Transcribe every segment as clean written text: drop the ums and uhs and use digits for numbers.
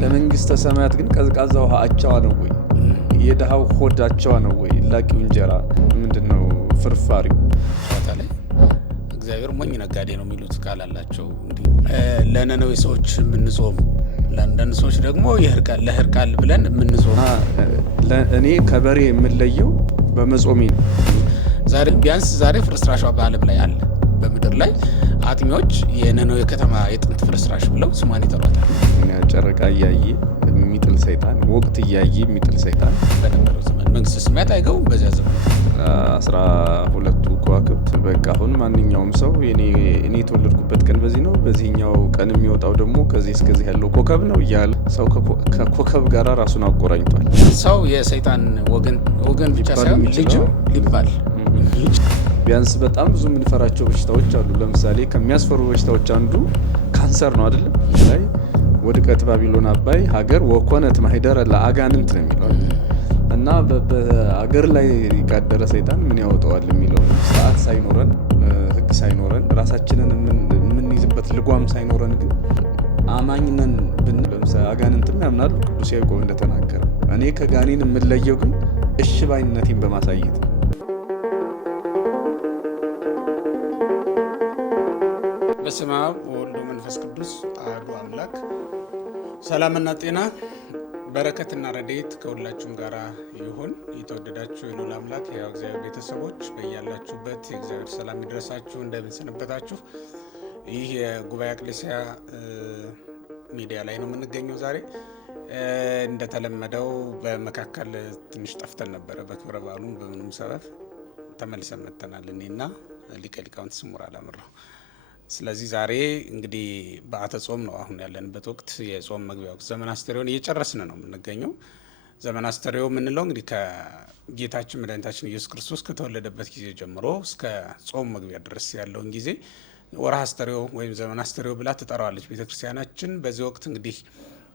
ለመንግስተ ሰማያት ግን ቀዝቃዛ ውሃ አቻዋ ነው ወይ? የድሃው ሆድ አቻዋ ነው ወይ? ላቂው እንጀራ ምንድነው ፍርፋሪው? ታዲያ እግዚአብሔር ሞኝ ነጋዴ ነው የሚሉት ካላላቸው እንዴ ለነነዌ ሰዎች ምንጾም ለአንዳንድ ሰዎች ደግሞ ለህርቃል ብለን ምንጾም እኔ ከበሬ የምለየው በመጾሜ ነው። ዛሬ ፍርስራሿ በዓለም ላይ አለ። በምድር ላይ አጥኞች የነነዌ ከተማ የጥንት ፍርስራሽ ብለው ስሟን ይጠሯታል። ጨረቃ እያየ የሚጥል ሰይጣን፣ ወቅት እያየ የሚጥል ሰይጣን በነበረው ዘመን መንግስተ ሰማያት አይገቡም። በዚያ ዘመን 12ቱ ከዋክብት በቃ አሁን ማንኛውም ሰው እኔ የተወለድኩበት ቀን በዚህ ነው፣ በዚህኛው ቀን የሚወጣው ደግሞ ከዚህ እስከዚህ ያለው ኮከብ ነው እያለ ሰው ከኮከብ ጋር ራሱን አቆራኝቷል። ሰው የሰይጣን ወገን ብቻ ሳይሆን ልጅም ሊባል ቢያንስ በጣም ብዙ የምንፈራቸው በሽታዎች አሉ። ለምሳሌ ከሚያስፈሩ በሽታዎች አንዱ ካንሰር ነው አይደለም? ላይ ወድቀት ባቢሎን አባይ ሀገር ወኮነት ማህደረ ለአጋንንት ነው የሚለው እና በአገር ላይ የቃደረ ሰይጣን ምን ያወጣዋል የሚለው ሰዓት ሳይኖረን ህግ ሳይኖረን ራሳችንን የምንይዝበት ልጓም ሳይኖረን ግን አማኝነን ብን ለምሳሌ አጋንንትም ያምናሉ። ቅዱስ ያዕቆብ እንደተናገረ እኔ ከጋኔን የምለየው ግን እሺ ባይነቴን በማሳየት ነው። በስመ አብ ወወልድ ወመንፈስ ቅዱስ አሐዱ አምላክ። ሰላምና ጤና በረከትና ረድኤት ከሁላችሁም ጋር ይሁን። የተወደዳችሁ የልዑል አምላክ የሕያው እግዚአብሔር ቤተሰቦች በያላችሁበት የእግዚአብሔር ሰላም ይድረሳችሁ። እንደምን ሰነበታችሁ? ይህ የጉባኤ ኤክሌሲያ ሚዲያ ላይ ነው የምንገኘው። ዛሬ እንደተለመደው በመካከል ትንሽ ጠፍተን ነበረ። በክብረ በዓሉም በምንም ሰበብ ተመልሰን መጥተናል። እኔና ሊቀ ሊቃውንት ስሙር አላምረው። ስለዚህ ዛሬ እንግዲህ በዓተ ጾም ነው አሁን ያለንበት ወቅት። የጾም መግቢያ ወቅት ዘመነ አስተርእዮን እየጨረስን ነው የምንገኘው። ዘመነ አስተርእዮ የምንለው እንግዲህ ከጌታችን መድኃኒታችን ኢየሱስ ክርስቶስ ከተወለደበት ጊዜ ጀምሮ እስከ ጾም መግቢያ ድረስ ያለውን ጊዜ ወርሃ አስተርእዮ ወይም ዘመነ አስተርእዮ ብላ ትጠራዋለች ቤተክርስቲያናችን። በዚህ ወቅት እንግዲህ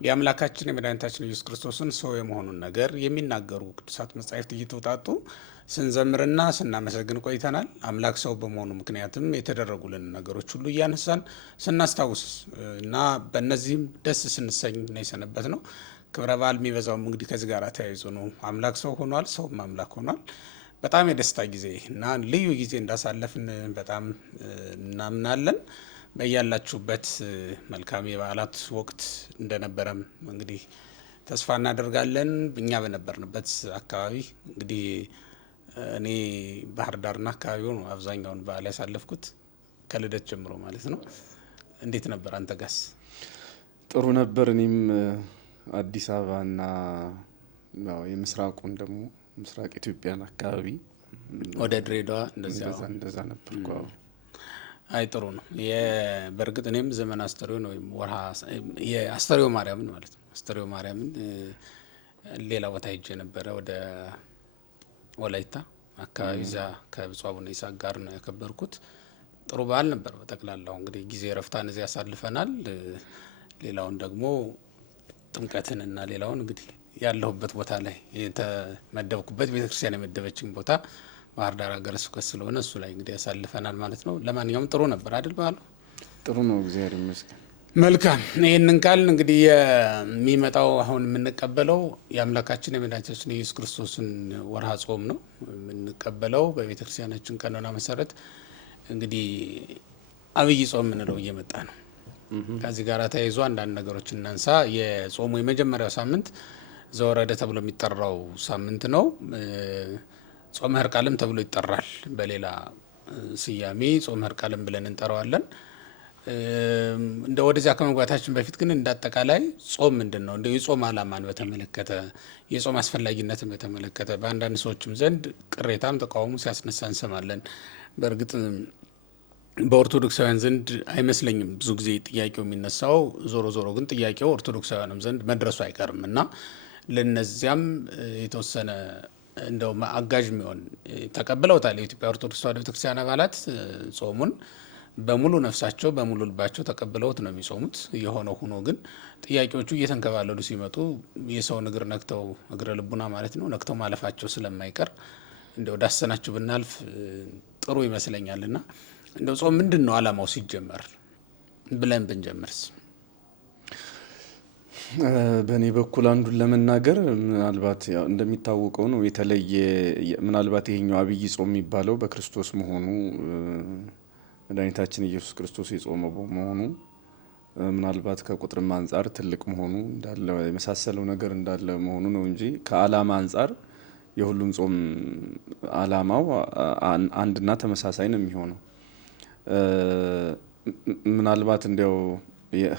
የአምላካችን የመድኃኒታችን ኢየሱስ ክርስቶስን ሰው የመሆኑን ነገር የሚናገሩ ቅዱሳት መጻሕፍት እየተውጣጡ ስንዘምርና ስናመሰግን ቆይተናል። አምላክ ሰው በመሆኑ ምክንያትም የተደረጉልን ነገሮች ሁሉ እያነሳን ስናስታውስ እና በእነዚህም ደስ ስንሰኝ ነው የሰነበት ነው። ክብረ በዓል የሚበዛውም እንግዲህ ከዚህ ጋር ተያይዞ ነው። አምላክ ሰው ሆኗል፣ ሰውም አምላክ ሆኗል። በጣም የደስታ ጊዜ እና ልዩ ጊዜ እንዳሳለፍን በጣም እናምናለን። በያላችሁበት መልካም የበዓላት ወቅት እንደነበረም እንግዲህ ተስፋ እናደርጋለን። እኛ በነበርንበት አካባቢ እንግዲህ እኔ ባህር ዳርና አካባቢው ነው አብዛኛውን በዓል ያሳለፍኩት ከልደት ጀምሮ ማለት ነው። እንዴት ነበር አንተ ጋስ? ጥሩ ነበር። እኔም አዲስ አበባና የምስራቁን ደግሞ ምስራቅ ኢትዮጵያን አካባቢ ወደ ድሬዳዋ እንደዛ ነበርኩ። አይ ጥሩ ነው። በእርግጥ እኔም ዘመነ አስተርእዮ ነው ወይም ወርሃ የአስተርእዮ ማርያምን ማለት ነው። አስተርእዮ ማርያምን ሌላ ቦታ ሄጄ ነበረ ወደ ወላይታ አካባቢ እዛ ከብፁዕ አቡነ ይስሐቅ ጋር ነው ያከበርኩት። ጥሩ በዓል ነበር። በጠቅላላው እንግዲህ ጊዜ ረፍታን እዚህ ያሳልፈናል። ሌላውን ደግሞ ጥምቀትንና ሌላውን እንግዲህ ያለሁበት ቦታ ላይ የተመደብኩበት ቤተክርስቲያን የመደበችኝ ቦታ ባህር ዳር ሀገረ ስብከት ስለሆነ እሱ ላይ እንግዲህ ያሳልፈናል ማለት ነው። ለማንኛውም ጥሩ ነበር አይደል? በዓሉ ጥሩ ነው፣ እግዚአብሔር ይመስገን። መልካም። ይህንን ቃል እንግዲህ የሚመጣው አሁን የምንቀበለው የአምላካችን የመድኃኒታችን ኢየሱስ ክርስቶስን ወርሃ ጾም ነው የምንቀበለው በቤተክርስቲያናችን ቀኖና መሰረት። እንግዲህ አብይ ጾም የምንለው እየመጣ ነው። ከዚህ ጋር ተያይዞ አንዳንድ ነገሮች እናንሳ። የጾሙ የመጀመሪያው ሳምንት ዘወረደ ተብሎ የሚጠራው ሳምንት ነው። ጾመ ሕርቃልም ተብሎ ይጠራል። በሌላ ስያሜ ጾመ ሕርቃልም ብለን እንጠራዋለን። እንደ ወደዚያ ከመግባታችን በፊት ግን እንዳጠቃላይ ጾም ምንድን ነው? እንደው የጾም ዓላማን በተመለከተ የጾም አስፈላጊነትን በተመለከተ በአንዳንድ ሰዎችም ዘንድ ቅሬታም ተቃውሞ ሲያስነሳ እንሰማለን። በእርግጥ በኦርቶዶክሳውያን ዘንድ አይመስለኝም ብዙ ጊዜ ጥያቄው የሚነሳው። ዞሮ ግን ጥያቄው ኦርቶዶክሳውያንም ዘንድ መድረሱ አይቀርም እና ለነዚያም የተወሰነ እንደው አጋዥ የሚሆን ተቀብለውታል። የኢትዮጵያ ኦርቶዶክስ ተዋሕዶ ቤተክርስቲያን አባላት ጾሙን በሙሉ ነፍሳቸው በሙሉ ልባቸው ተቀብለውት ነው የሚጾሙት። የሆነው ሆኖ ግን ጥያቄዎቹ እየተንከባለሉ ሲመጡ የሰውን እግር ነክተው እግረ ልቡና ማለት ነው ነክተው ማለፋቸው ስለማይቀር እንደው ዳሰናችሁ ብናልፍ ጥሩ ይመስለኛልና እንደው ጾም ምንድን ነው ዓላማው ሲጀመር ብለን ብንጀምርስ? በእኔ በኩል አንዱን ለመናገር ምናልባት ያው እንደሚታወቀው ነው የተለየ ምናልባት ይሄኛው አብይ ጾም የሚባለው በክርስቶስ መሆኑ መድኃኒታችን ኢየሱስ ክርስቶስ የጾመው በመሆኑ ምናልባት ከቁጥርም አንጻር ትልቅ መሆኑ እንዳለ የመሳሰለው ነገር እንዳለ መሆኑ ነው እንጂ ከዓላማ አንጻር የሁሉም ጾም ዓላማው አንድና ተመሳሳይ ነው የሚሆነው። ምናልባት እንዲያው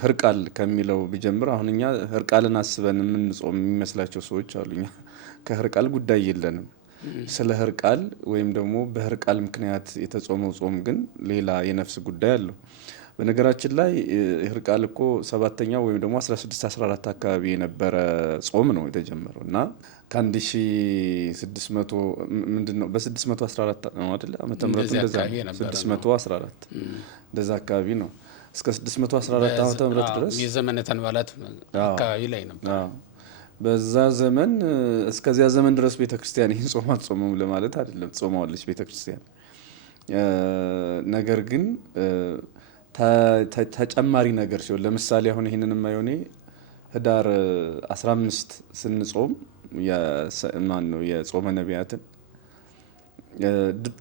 ህርቃል ከሚለው ቢጀምር አሁን እኛ ህርቃልን አስበን የምንጾም የሚመስላቸው ሰዎች አሉ። እኛ ከህርቃል ጉዳይ የለንም። ስለ ህርቃል ወይም ደግሞ በህርቃል ምክንያት የተጾመው ጾም ግን ሌላ የነፍስ ጉዳይ አለው። በነገራችን ላይ ህርቃል እኮ 7ኛው ወይም ደግሞ 1614 አካባቢ የነበረ ጾም ነው የተጀመረው እና ከ1600 ምንድነው በ614 ነው አይደል? ዓመተ ምህረቱ እንደዛ 614 እንደዛ አካባቢ ነው። እስከ 614 ዓመተ ምህረት ድረስ የዘመነ ተንባላት አካባቢ ላይ ነበር። በዛ ዘመን እስከዚያ ዘመን ድረስ ቤተክርስቲያን ይህን ጾም አትጾምም ለማለት አይደለም፣ ጾማዋለች ቤተክርስቲያን። ነገር ግን ተጨማሪ ነገር ሲሆን ለምሳሌ አሁን ይህንን የማይሆኔ ህዳር 15 ስንጾም ማን ነው የጾመ ነቢያትን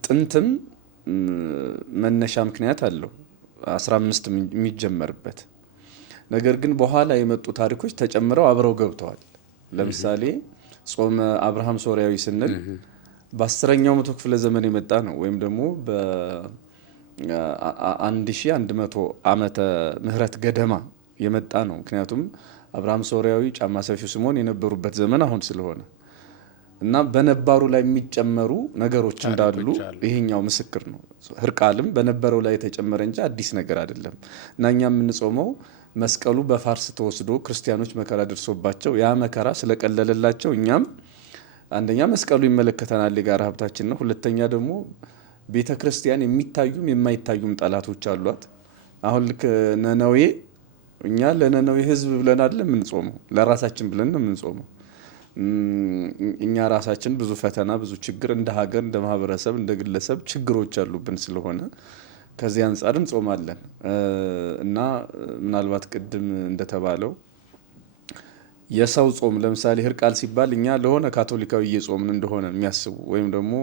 ጥንትም መነሻ ምክንያት አለው 15 የሚጀመርበት። ነገር ግን በኋላ የመጡ ታሪኮች ተጨምረው አብረው ገብተዋል። ለምሳሌ ጾመ አብርሃም ሶርያዊ ስንል በ10ኛው መቶ ክፍለ ዘመን የመጣ ነው ወይም ደግሞ በ1100 ዓመተ ምህረት ገደማ የመጣ ነው። ምክንያቱም አብርሃም ሶርያዊ፣ ጫማ ሰፊው ስምዖን የነበሩበት ዘመን አሁን ስለሆነ እና በነባሩ ላይ የሚጨመሩ ነገሮች እንዳሉ ይሄኛው ምስክር ነው። ህርቃልም በነበረው ላይ የተጨመረ እንጂ አዲስ ነገር አይደለም እና እኛ የምንጾመው መስቀሉ በፋርስ ተወስዶ ክርስቲያኖች መከራ ደርሶባቸው ያ መከራ ስለቀለለላቸው እኛም አንደኛ መስቀሉ ይመለከተናል፣ የጋራ ሀብታችን ነው። ሁለተኛ ደግሞ ቤተ ክርስቲያን የሚታዩም የማይታዩም ጠላቶች አሏት። አሁን ልክ ነነዌ እኛ ለነነዌ ህዝብ ብለን አይደለም የምንጾመው፣ ለራሳችን ብለን ነው የምንጾመው። እኛ ራሳችን ብዙ ፈተና፣ ብዙ ችግር እንደ ሀገር፣ እንደ ማህበረሰብ፣ እንደ ግለሰብ ችግሮች አሉብን ስለሆነ ከዚህ አንጻር እንጾማለን እና ምናልባት ቅድም እንደተባለው የሰው ጾም ለምሳሌ ህርቃል ሲባል እኛ ለሆነ ካቶሊካዊ እየጾምን እንደሆነ የሚያስቡ ወይም ደግሞ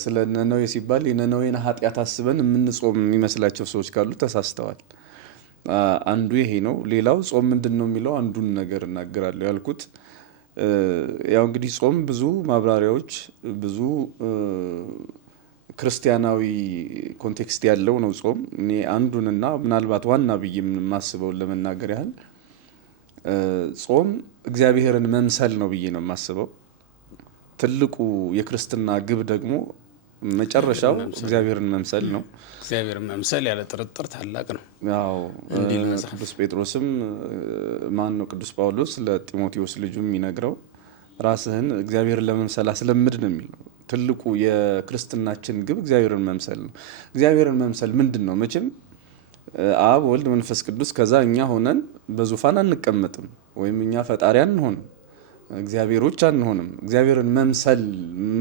ስለ ነነዌ ሲባል የነነዌን ኃጢአት አስበን የምንጾም የሚመስላቸው ሰዎች ካሉ ተሳስተዋል። አንዱ ይሄ ነው። ሌላው ጾም ምንድን ነው የሚለው አንዱን ነገር እናገራለሁ ያልኩት ያው እንግዲህ ጾም ብዙ ማብራሪያዎች ብዙ ክርስቲያናዊ ኮንቴክስት ያለው ነው ጾም። እኔ አንዱንና ምናልባት ዋና ብዬ የማስበውን ለመናገር ያህል ጾም እግዚአብሔርን መምሰል ነው ብዬ ነው የማስበው። ትልቁ የክርስትና ግብ ደግሞ መጨረሻው እግዚአብሔርን መምሰል ነው። እግዚአብሔርን መምሰል ያለ ጥርጥር ታላቅ ነው። አዎ ቅዱስ ጴጥሮስም ማን ነው ቅዱስ ጳውሎስ ለጢሞቴዎስ ልጁ የሚነግረው ራስህን እግዚአብሔርን ለመምሰል አስለምድ ነው የሚለው። ትልቁ የክርስትናችን ግብ እግዚአብሔርን መምሰል ነው። እግዚአብሔርን መምሰል ምንድን ነው? መቼም አብ ወልድ መንፈስ ቅዱስ ከዛ እኛ ሆነን በዙፋን አንቀመጥም ወይም እኛ ፈጣሪ አንሆንም፣ እግዚአብሔሮች አንሆንም። እግዚአብሔርን መምሰል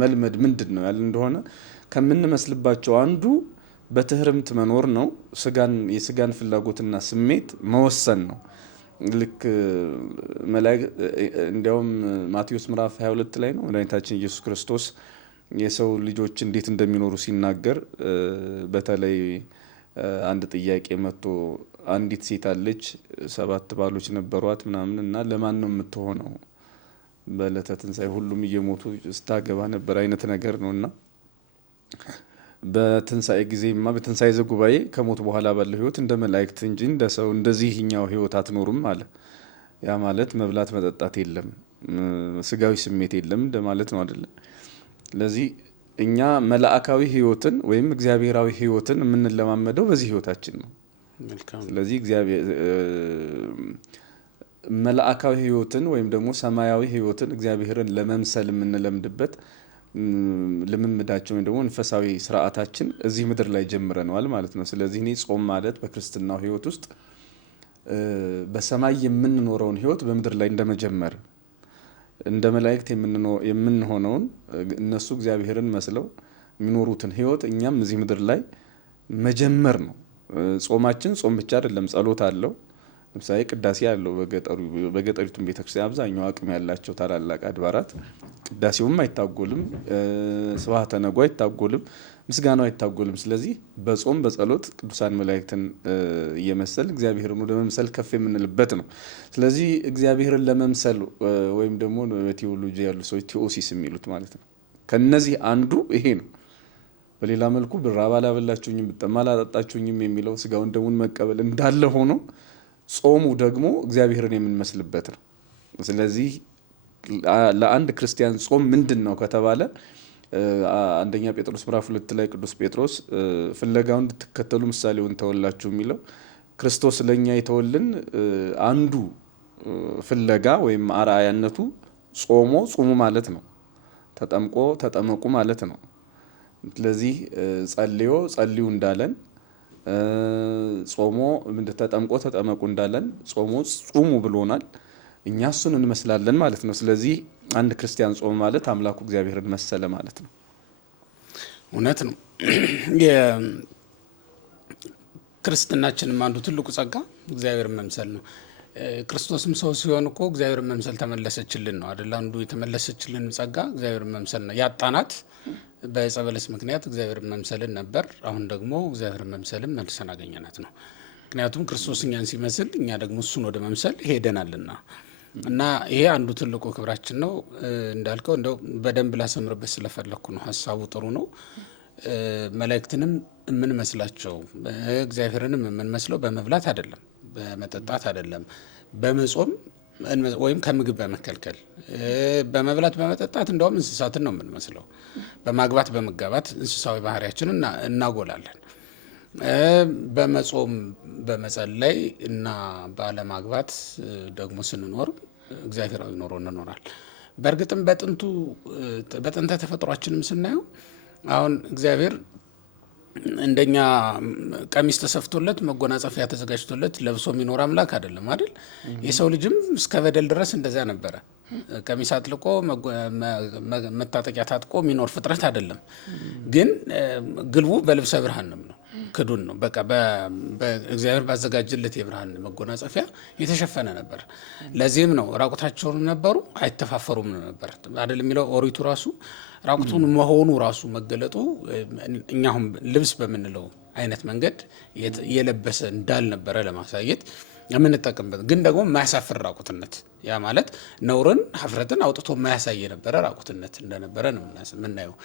መልመድ ምንድን ነው ያለ እንደሆነ ከምንመስልባቸው አንዱ በትህርምት መኖር ነው። የስጋን ፍላጎትና ስሜት መወሰን ነው። ልክ እንዲያውም ማቴዎስ ምዕራፍ 22 ላይ ነው መድኃኒታችን ኢየሱስ ክርስቶስ የሰው ልጆች እንዴት እንደሚኖሩ ሲናገር በተለይ አንድ ጥያቄ መጥቶ አንዲት ሴት አለች 7 ባሎች ነበሯት ምናምን እና ለማን ነው የምትሆነው? በዕለተ ትንሣኤ ሁሉም እየሞቱ ስታገባ ነበር አይነት ነገር ነው እና በትንሣኤ ጊዜማ በትንሣኤ ዘጉባኤ ከሞት በኋላ ባለው ህይወት እንደ መላእክት እንጂ እንደ ሰው እንደዚህኛው ህይወት አትኖሩም አለ። ያ ማለት መብላት መጠጣት የለም፣ ስጋዊ ስሜት የለም እንደማለት ነው አይደለ? ስለዚህ እኛ መላእካዊ ህይወትን ወይም እግዚአብሔራዊ ህይወትን የምንለማመደው በዚህ ህይወታችን ነው። ስለዚህ መላእካዊ ህይወትን ወይም ደግሞ ሰማያዊ ህይወትን እግዚአብሔርን ለመምሰል የምንለምድበት ልምምዳቸው ወይም ደግሞ መንፈሳዊ ስርዓታችን እዚህ ምድር ላይ ጀምረነዋል ማለት ነው። ስለዚህ እኔ ጾም ማለት በክርስትናው ህይወት ውስጥ በሰማይ የምንኖረውን ህይወት በምድር ላይ እንደመጀመር እንደ መላእክት የምንሆነውን እነሱ እግዚአብሔርን መስለው የሚኖሩትን ህይወት እኛም እዚህ ምድር ላይ መጀመር ነው። ጾማችን ጾም ብቻ አይደለም፣ ጸሎት አለው፣ ለምሳሌ ቅዳሴ ያለው በገጠሪቱም ቤተክርስቲያን አብዛኛው አቅም ያላቸው ታላላቅ አድባራት ቅዳሴውም አይታጎልም፣ ስብሐተ ነግሁ አይታጎልም፣ ምስጋናው አይታጎልም። ስለዚህ በጾም በጸሎት ቅዱሳን መላእክትን እየመሰል እግዚአብሔርን ወደ መምሰል ከፍ የምንልበት ነው። ስለዚህ እግዚአብሔርን ለመምሰል ወይም ደግሞ በቴዎሎጂ ያሉ ሰዎች ቴዎሲስ የሚሉት ማለት ነው። ከነዚህ አንዱ ይሄ ነው። በሌላ መልኩ ብራብ አላበላችሁኝም፣ ብጠማ አላጠጣችሁኝም የሚለው ስጋውን ደሙን መቀበል እንዳለ ሆኖ ጾሙ ደግሞ እግዚአብሔርን የምንመስልበት ነው። ስለዚህ ለአንድ ክርስቲያን ጾም ምንድን ነው ከተባለ አንደኛ ጴጥሮስ ምዕራፍ 2 ላይ ቅዱስ ጴጥሮስ ፍለጋውን እንድትከተሉ ምሳሌውን ተወላችሁ የሚለው ክርስቶስ ለእኛ የተወልን አንዱ ፍለጋ ወይም አርአያነቱ ጾሞ ጹሙ ማለት ነው። ተጠምቆ ተጠመቁ ማለት ነው። ስለዚህ ጸልዮ ጸልዩ እንዳለን፣ ጾሞ ተጠምቆ ተጠመቁ እንዳለን ጾሞ ጹሙ ብሎናል። እኛ እሱን እንመስላለን ማለት ነው። ስለዚህ አንድ ክርስቲያን ጾም ማለት አምላኩ እግዚአብሔርን መሰለ ማለት ነው። እውነት ነው። ክርስትናችንም አንዱ ትልቁ ጸጋ እግዚአብሔርን መምሰል ነው። ክርስቶስም ሰው ሲሆን እኮ እግዚአብሔርን መምሰል ተመለሰችልን ነው አይደል? አንዱ የተመለሰችልን ጸጋ እግዚአብሔርን መምሰል ነው። ያጣናት በዕፀ በለስ ምክንያት እግዚአብሔርን መምሰልን ነበር። አሁን ደግሞ እግዚአብሔርን መምሰልን መልሰን አገኘናት ነው። ምክንያቱም ክርስቶስ እኛን ሲመስል እኛ ደግሞ እሱን ወደ መምሰል ሄደናልና እና ይሄ አንዱ ትልቁ ክብራችን ነው። እንዳልከው እንደው በደንብ ላሰምርበት ስለፈለኩ ነው። ሀሳቡ ጥሩ ነው። መላእክትንም የምንመስላቸው እግዚአብሔርንም የምንመስለው በመብላት አይደለም፣ በመጠጣት አይደለም፣ በመጾም ወይም ከምግብ በመከልከል በመብላት በመጠጣት እንደውም እንስሳትን ነው የምንመስለው። በማግባት በመጋባት እንስሳዊ ባህሪያችንን እናጎላለን። በመጾም በመጸለይ እና ባለማግባት ደግሞ ስንኖር እግዚአብሔራዊ ኖሮ እንኖራል። በእርግጥም በጥንተ ተፈጥሯችንም ስናየው አሁን እግዚአብሔር እንደኛ ቀሚስ ተሰፍቶለት መጎናጸፊያ ተዘጋጅቶለት ለብሶ የሚኖር አምላክ አይደለም አይደል? የሰው ልጅም እስከ በደል ድረስ እንደዚያ ነበረ። ቀሚስ አጥልቆ መታጠቂያ ታጥቆ የሚኖር ፍጥረት አይደለም። ግን ግልቡ በልብሰ ብርሃን ነው፣ ክዱን ነው። በቃ በእግዚአብሔር ባዘጋጀለት የብርሃን መጎናጸፊያ የተሸፈነ ነበር። ለዚህም ነው ራቁታቸውን ነበሩ አይተፋፈሩም ነበር አይደል የሚለው ኦሪቱ ራሱ ራቁቱን መሆኑ ራሱ መገለጡ እኛሁን ልብስ በምንለው አይነት መንገድ የለበሰ እንዳልነበረ ለማሳየት የምንጠቀምበት፣ ግን ደግሞ የማያሳፍር ራቁትነት፣ ያ ማለት ነውርን ሀፍረትን አውጥቶ የማያሳይ የነበረ ራቁትነት እንደነበረ ነው የምናየው።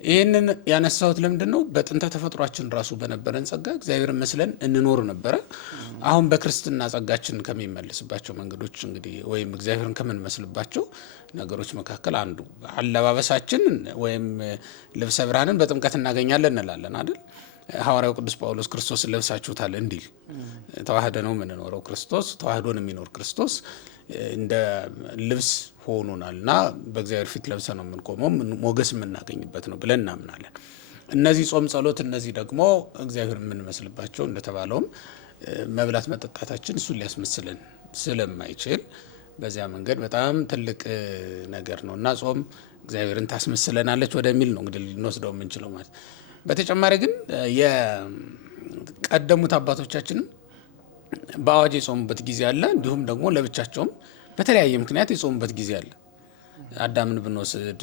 ይህንን ያነሳሁት ለምንድን ነው? በጥንተ ተፈጥሯችን ራሱ በነበረን ጸጋ እግዚአብሔርን መስለን እንኖር ነበረ። አሁን በክርስትና ጸጋችን ከሚመለስባቸው መንገዶች እንግዲህ ወይም እግዚአብሔርን ከምንመስልባቸው ነገሮች መካከል አንዱ አለባበሳችን ወይም ልብሰ ብርሃንን በጥምቀት እናገኛለን እንላለን አይደል? ሐዋርያው ቅዱስ ጳውሎስ ክርስቶስን ለብሳችሁታል እንዲል ተዋህደ ነው የምንኖረው። ክርስቶስ ተዋህዶን የሚኖር ክርስቶስ እንደ ልብስ ሆኖናል እና በእግዚአብሔር ፊት ለብሰ ነው የምንቆመው፣ ሞገስ የምናገኝበት ነው ብለን እናምናለን። እነዚህ ጾም፣ ጸሎት፣ እነዚህ ደግሞ እግዚአብሔር የምንመስልባቸው እንደተባለውም መብላት መጠጣታችን እሱን ሊያስመስለን ስለማይችል በዚያ መንገድ በጣም ትልቅ ነገር ነው እና ጾም እግዚአብሔርን ታስመስለናለች ወደሚል ነው እንግዲህ ልንወስደው የምንችለው ማለት። በተጨማሪ ግን የቀደሙት አባቶቻችንም በአዋጅ የጾሙበት ጊዜ አለ። እንዲሁም ደግሞ ለብቻቸውም በተለያየ ምክንያት የጾሙበት ጊዜ አለ። አዳምን ብንወስድ፣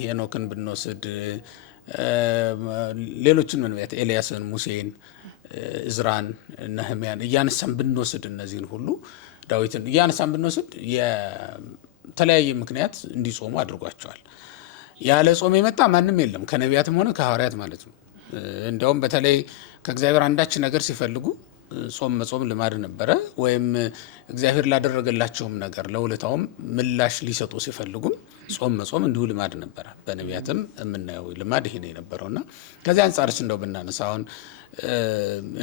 ሄኖክን ብንወስድ፣ ሌሎችን ነቢያት ኤልያስን፣ ሙሴን፣ እዝራን፣ ነህምያን እያነሳን ብንወስድ፣ እነዚህን ሁሉ ዳዊትን እያነሳን ብንወስድ የተለያየ ምክንያት እንዲጾሙ አድርጓቸዋል። ያለ ጾም የመጣ ማንም የለም ከነቢያትም ሆነ ከሐዋርያት ማለት ነው። እንዲያውም በተለይ ከእግዚአብሔር አንዳች ነገር ሲፈልጉ ጾም መጾም ልማድ ነበረ። ወይም እግዚአብሔር ላደረገላቸውም ነገር ለውለታውም ምላሽ ሊሰጡ ሲፈልጉም ጾም መጾም እንዲሁ ልማድ ነበረ። በነቢያትም የምናየው ልማድ ይሄ ነው የነበረውና ከዚህ አንጻርስ እንደው ብናነሳ አሁን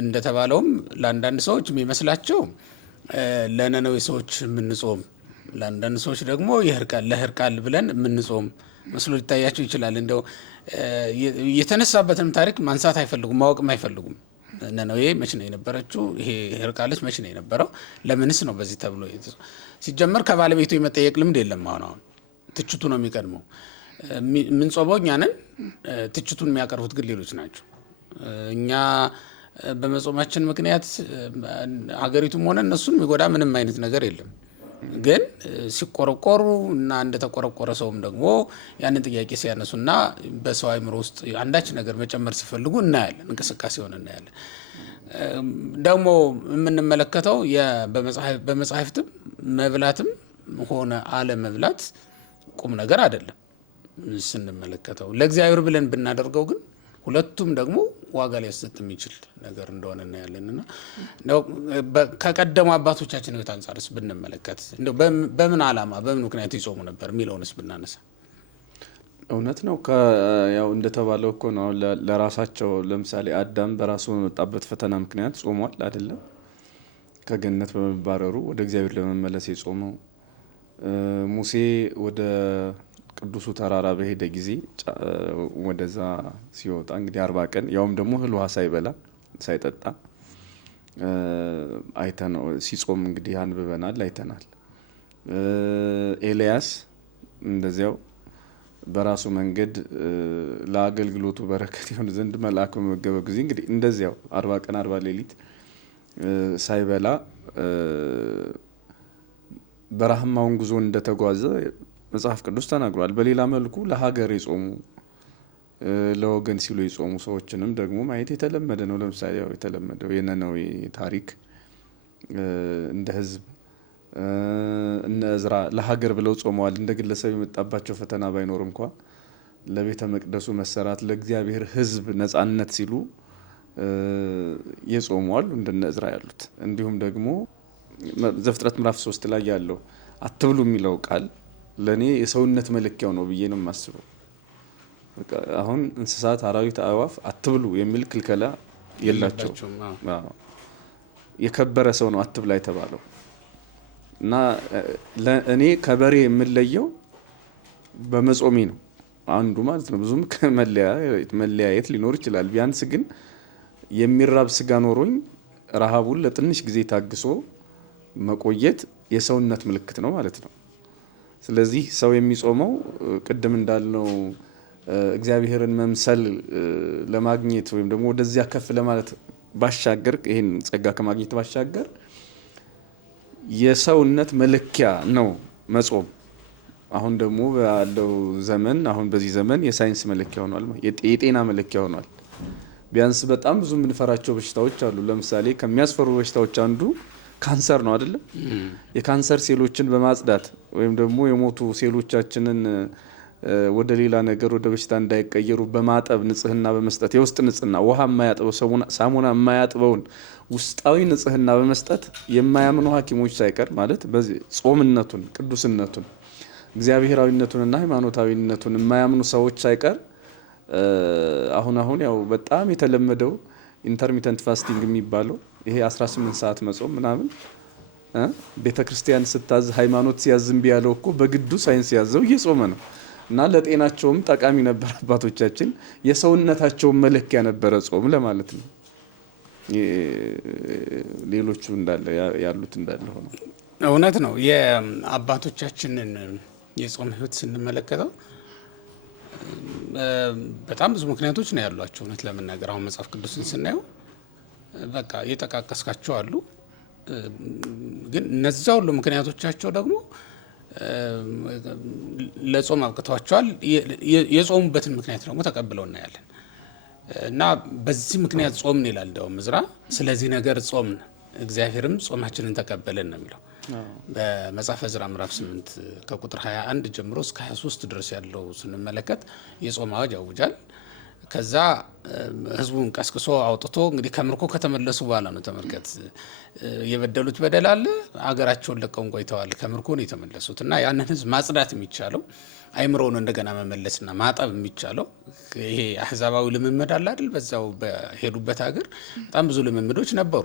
እንደተባለውም ለአንዳንድ ሰዎች የሚመስላቸው ለነነዌ ሰዎች የምንጾም፣ ለአንዳንድ ሰዎች ደግሞ ለህርቃል ብለን የምንጾም መስሎ ሊታያቸው ይችላል። እንደው የተነሳበትንም ታሪክ ማንሳት አይፈልጉም፣ ማወቅም አይፈልጉም። ነነዌ መች ነው የነበረችው? ይሄ ህርቃለች መች ነው የነበረው? ለምንስ ነው በዚህ ተብሎ ሲጀመር ከባለቤቱ የመጠየቅ ልምድ የለም። አሁን ትችቱ ነው የሚቀድመው። የምንጾመው እኛ ነን፣ ትችቱን የሚያቀርቡት ግን ሌሎች ናቸው። እኛ በመጾማችን ምክንያት ሀገሪቱም ሆነ እነሱን የሚጎዳ ምንም አይነት ነገር የለም። ግን ሲቆረቆሩ እና እንደተቆረቆረ ሰውም ደግሞ ያንን ጥያቄ ሲያነሱና በሰው አእምሮ ውስጥ አንዳች ነገር መጨመር ሲፈልጉ እናያለን፣ እንቅስቃሴ ሆነ እናያለን። ደግሞ የምንመለከተው በመጽሐፍትም መብላትም ሆነ አለመብላት ቁም ነገር አይደለም። ስንመለከተው ለእግዚአብሔር ብለን ብናደርገው ግን ሁለቱም ደግሞ ዋጋ ሊያሰጥ የሚችል ነገር እንደሆነ እናያለንና ከቀደሙ አባቶቻችን ሕይወት አንጻርስ ብንመለከት እንደው በምን ዓላማ በምን ምክንያት ይጾሙ ነበር የሚለውንስ ብናነሳ እውነት ነው። ያው እንደተባለው እኮ ነው። ለራሳቸው ለምሳሌ አዳም በራሱ በመጣበት ፈተና ምክንያት ጾሟል አይደለም? ከገነት በመባረሩ ወደ እግዚአብሔር ለመመለስ የጾመው። ሙሴ ወደ ቅዱሱ ተራራ በሄደ ጊዜ ወደዛ ሲወጣ እንግዲህ 40 ቀን ያውም ደግሞ እህል ውሃ ሳይበላ ሳይጠጣ አይተነው ሲጾም እንግዲህ አንብበናል፣ አይተናል። ኤልያስ እንደዚያው በራሱ መንገድ ለአገልግሎቱ በረከት ይሆን ዘንድ መልአክ በመገበ ጊዜ እንግዲህ እንደዚያው 40 ቀን 40 ሌሊት ሳይበላ በረሃማውን ጉዞ እንደተጓዘ መጽሐፍ ቅዱስ ተናግሯል። በሌላ መልኩ ለሀገር የጾሙ ለወገን ሲሉ የጾሙ ሰዎችንም ደግሞ ማየት የተለመደ ነው። ለምሳሌ ያው የተለመደው የነነዌ ታሪክ እንደ ሕዝብ እነ እዝራ ለሀገር ብለው ጾመዋል። እንደ ግለሰብ የመጣባቸው ፈተና ባይኖር እንኳ ለቤተ መቅደሱ መሰራት ለእግዚአብሔር ሕዝብ ነጻነት ሲሉ የጾሙ አሉ፣ እንደነ እዝራ ያሉት። እንዲሁም ደግሞ ዘፍጥረት ምዕራፍ 3 ላይ ያለው አትብሉ የሚለው ቃል ለእኔ የሰውነት መለኪያው ነው ብዬ ነው የማስበው። አሁን እንስሳት፣ አራዊት፣ አእዋፍ አትብሉ የሚል ክልከላ የላቸውም። የከበረ ሰው ነው አትብላ የተባለው እና እኔ ከበሬ የምለየው በመጾሜ ነው አንዱ ማለት ነው። ብዙም መለያየት ሊኖር ይችላል። ቢያንስ ግን የሚራብ ስጋ ኖሮኝ ረሃቡን ለትንሽ ጊዜ ታግሶ መቆየት የሰውነት ምልክት ነው ማለት ነው። ስለዚህ ሰው የሚጾመው ቅድም እንዳልነው እግዚአብሔርን መምሰል ለማግኘት ወይም ደግሞ ወደዚያ ከፍ ለማለት ባሻገር ይህን ጸጋ ከማግኘት ባሻገር የሰውነት መለኪያ ነው መጾም። አሁን ደግሞ ባለው ዘመን አሁን በዚህ ዘመን የሳይንስ መለኪያ ሆኗል፣ የጤና መለኪያ ሆኗል። ቢያንስ በጣም ብዙ የምንፈራቸው በሽታዎች አሉ። ለምሳሌ ከሚያስፈሩ በሽታዎች አንዱ ካንሰር ነው አይደለም? የካንሰር ሴሎችን በማጽዳት ወይም ደግሞ የሞቱ ሴሎቻችንን ወደ ሌላ ነገር ወደ በሽታ እንዳይቀየሩ በማጠብ ንጽህና በመስጠት የውስጥ ንጽህና ውሃ የማያጥበው ሳሙና የማያጥበውን ውስጣዊ ንጽህና በመስጠት የማያምኑ ሐኪሞች ሳይቀር ማለት በዚህ ጾምነቱን፣ ቅዱስነቱን፣ እግዚአብሔራዊነቱንና ሃይማኖታዊነቱን የማያምኑ ሰዎች ሳይቀር አሁን ያው በጣም የተለመደው ኢንተርሚተንት ፋስቲንግ የሚባለው ይሄ 18 ሰዓት መጾም ምናምን ቤተ ክርስቲያን ስታዝ ሃይማኖት ሲያዝ እምቢ ያለው እኮ በግዱ ሳይንስ ያዘው እየጾመ ነው። እና ለጤናቸውም ጠቃሚ ነበር። አባቶቻችን የሰውነታቸውን መለኪያ ነበረ ጾም ለማለት ነው። ሌሎቹ እንዳለ ያሉት እንዳለ ሆኖ እውነት ነው። የአባቶቻችንን የጾም ሕይወት ስንመለከተው በጣም ብዙ ምክንያቶች ነው ያሏቸው። እውነት ለመናገር አሁን መጽሐፍ ቅዱስን ስናየው በቃ የጠቃቀስካቸው አሉ። ግን እነዚያ ሁሉ ምክንያቶቻቸው ደግሞ ለጾም አብቅተዋቸዋል። የጾሙበትን ምክንያት ደግሞ ተቀብለው እናያለን። እና በዚህ ምክንያት ጾምን ይላል እንደውም ዕዝራ። ስለዚህ ነገር ጾምን እግዚአብሔርም ጾማችንን ተቀበለን ነው የሚለው በመጽሐፈ ዕዝራ ምዕራፍ 8 ከቁጥር 21 ጀምሮ እስከ 23 ድረስ ያለው ስንመለከት የጾም አዋጅ ያውጃል። ከዛ ህዝቡን ቀስቅሶ አውጥቶ እንግዲህ ከምርኮ ከተመለሱ በኋላ ነው። ተመልከት፣ የበደሉት በደል አለ፣ አገራቸውን ለቀው ቆይተዋል፣ ከምርኮ ነው የተመለሱት። እና ያንን ህዝብ ማጽዳት የሚቻለው አይምሮውን እንደገና መመለስና ማጠብ የሚቻለው ይሄ አህዛባዊ ልምምድ አለ አይደል? በዛው በሄዱበት ሀገር በጣም ብዙ ልምምዶች ነበሩ።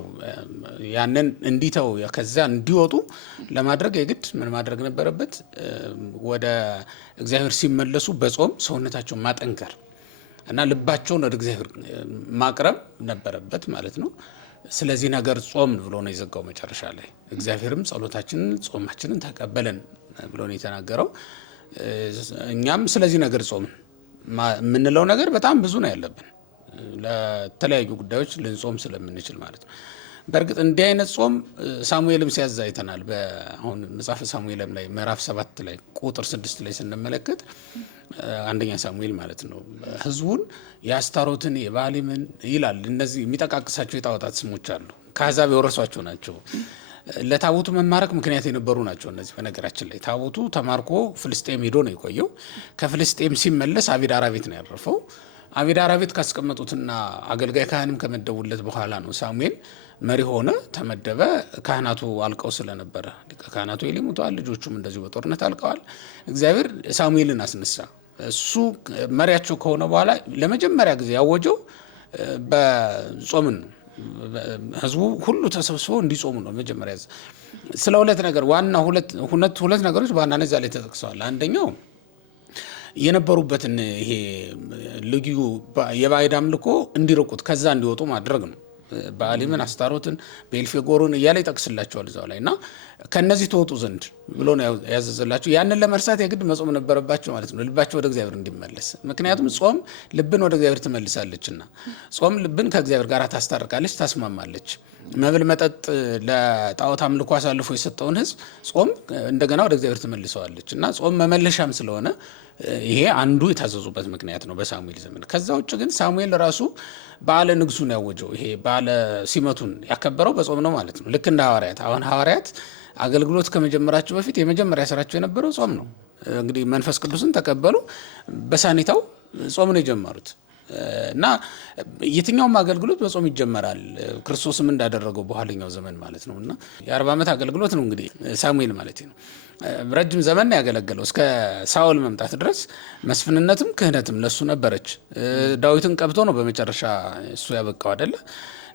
ያንን እንዲተው ከዛ እንዲወጡ ለማድረግ የግድ ምን ማድረግ ነበረበት? ወደ እግዚአብሔር ሲመለሱ በጾም ሰውነታቸውን ማጠንከር እና ልባቸውን ወደ እግዚአብሔር ማቅረብ ነበረበት ማለት ነው። ስለዚህ ነገር ጾም ብሎ ነው የዘጋው መጨረሻ ላይ። እግዚአብሔርም ጸሎታችንን ጾማችንን ተቀበለን ብሎ ነው የተናገረው። እኛም ስለዚህ ነገር ጾምን የምንለው ነገር በጣም ብዙ ነው ያለብን። ለተለያዩ ጉዳዮች ልንጾም ስለምንችል ማለት ነው። በእርግጥ እንዲህ አይነት ጾም ሳሙኤልም ሲያዝ አይተናል። አሁን መጽሐፈ ሳሙኤልም ላይ ምዕራፍ 7 ላይ ቁጥር 6 ላይ ስንመለከት አንደኛ ሳሙኤል ማለት ነው ህዝቡን የአስታሮትን የባሊምን ይላል። እነዚህ የሚጠቃቅሳቸው የጣዖታት ስሞች አሉ፣ ከአሕዛብ የወረሷቸው ናቸው። ለታቦቱ መማረክ ምክንያት የነበሩ ናቸው እነዚህ። በነገራችን ላይ ታቦቱ ተማርኮ ፍልስጤም ሄዶ ነው የቆየው። ከፍልስጤም ሲመለስ አቢዳራ ቤት ነው ያረፈው። አቢዳራ ቤት ካስቀመጡትና አገልጋይ ካህንም ከመደቡለት በኋላ ነው ሳሙኤል መሪ ሆነ፣ ተመደበ። ካህናቱ አልቀው ስለነበረ ካህናቱ ኤሊ ሞተዋል፣ ልጆቹም እንደዚሁ በጦርነት አልቀዋል። እግዚአብሔር ሳሙኤልን አስነሳ። እሱ መሪያቸው ከሆነ በኋላ ለመጀመሪያ ጊዜ ያወጀው በጾምን ነው። ህዝቡ ሁሉ ተሰብስበው እንዲጾሙ ነው መጀመሪያ። ስለ ሁለት ነገር ዋና ሁለት ነገሮች በዋናነት እዛ ላይ ተጠቅሰዋል። አንደኛው የነበሩበትን ይሄ ልዩ የባዕድ አምልኮ እንዲርቁት ከዛ እንዲወጡ ማድረግ ነው። በአሊምን፣ አስታሮትን፣ ቤልፌጎርን እያለ ይጠቅስላቸዋል እዛው ላይ እና ከነዚህ ተወጡ ዘንድ ብሎ ነው ያዘዘላቸው። ያንን ለመርሳት የግድ መጾም ነበረባቸው ማለት ነው፣ ልባቸው ወደ እግዚአብሔር እንዲመለስ። ምክንያቱም ጾም ልብን ወደ እግዚአብሔር ትመልሳለችና፣ ጾም ልብን ከእግዚአብሔር ጋር ታስታርቃለች፣ ታስማማለች። መብል መጠጥ ለጣዖት አምልኮ አሳልፎ የሰጠውን ህዝብ ጾም እንደገና ወደ እግዚአብሔር ትመልሰዋለች እና ጾም መመለሻም ስለሆነ ይሄ አንዱ የታዘዙበት ምክንያት ነው በሳሙኤል ዘመን። ከዛ ውጭ ግን ሳሙኤል ራሱ በዓለ ንግሱን ያወጀው ይሄ በዓለ ሲመቱን ያከበረው በጾም ነው ማለት ነው። ልክ እንደ ሐዋርያት። አሁን ሐዋርያት አገልግሎት ከመጀመራቸው በፊት የመጀመሪያ ስራቸው የነበረው ጾም ነው። እንግዲህ መንፈስ ቅዱስን ተቀበሉ፣ በሳኒታው ጾም ነው የጀመሩት እና የትኛውም አገልግሎት በጾም ይጀመራል፣ ክርስቶስም እንዳደረገው በኋለኛው ዘመን ማለት ነው። እና የ40 ዓመት አገልግሎት ነው እንግዲህ ሳሙኤል ማለት ነው። ረጅም ዘመን ያገለገለው እስከ ሳኦል መምጣት ድረስ መስፍንነትም ክህነትም ለሱ ነበረች። ዳዊትን ቀብቶ ነው በመጨረሻ እሱ ያበቃው አይደለ?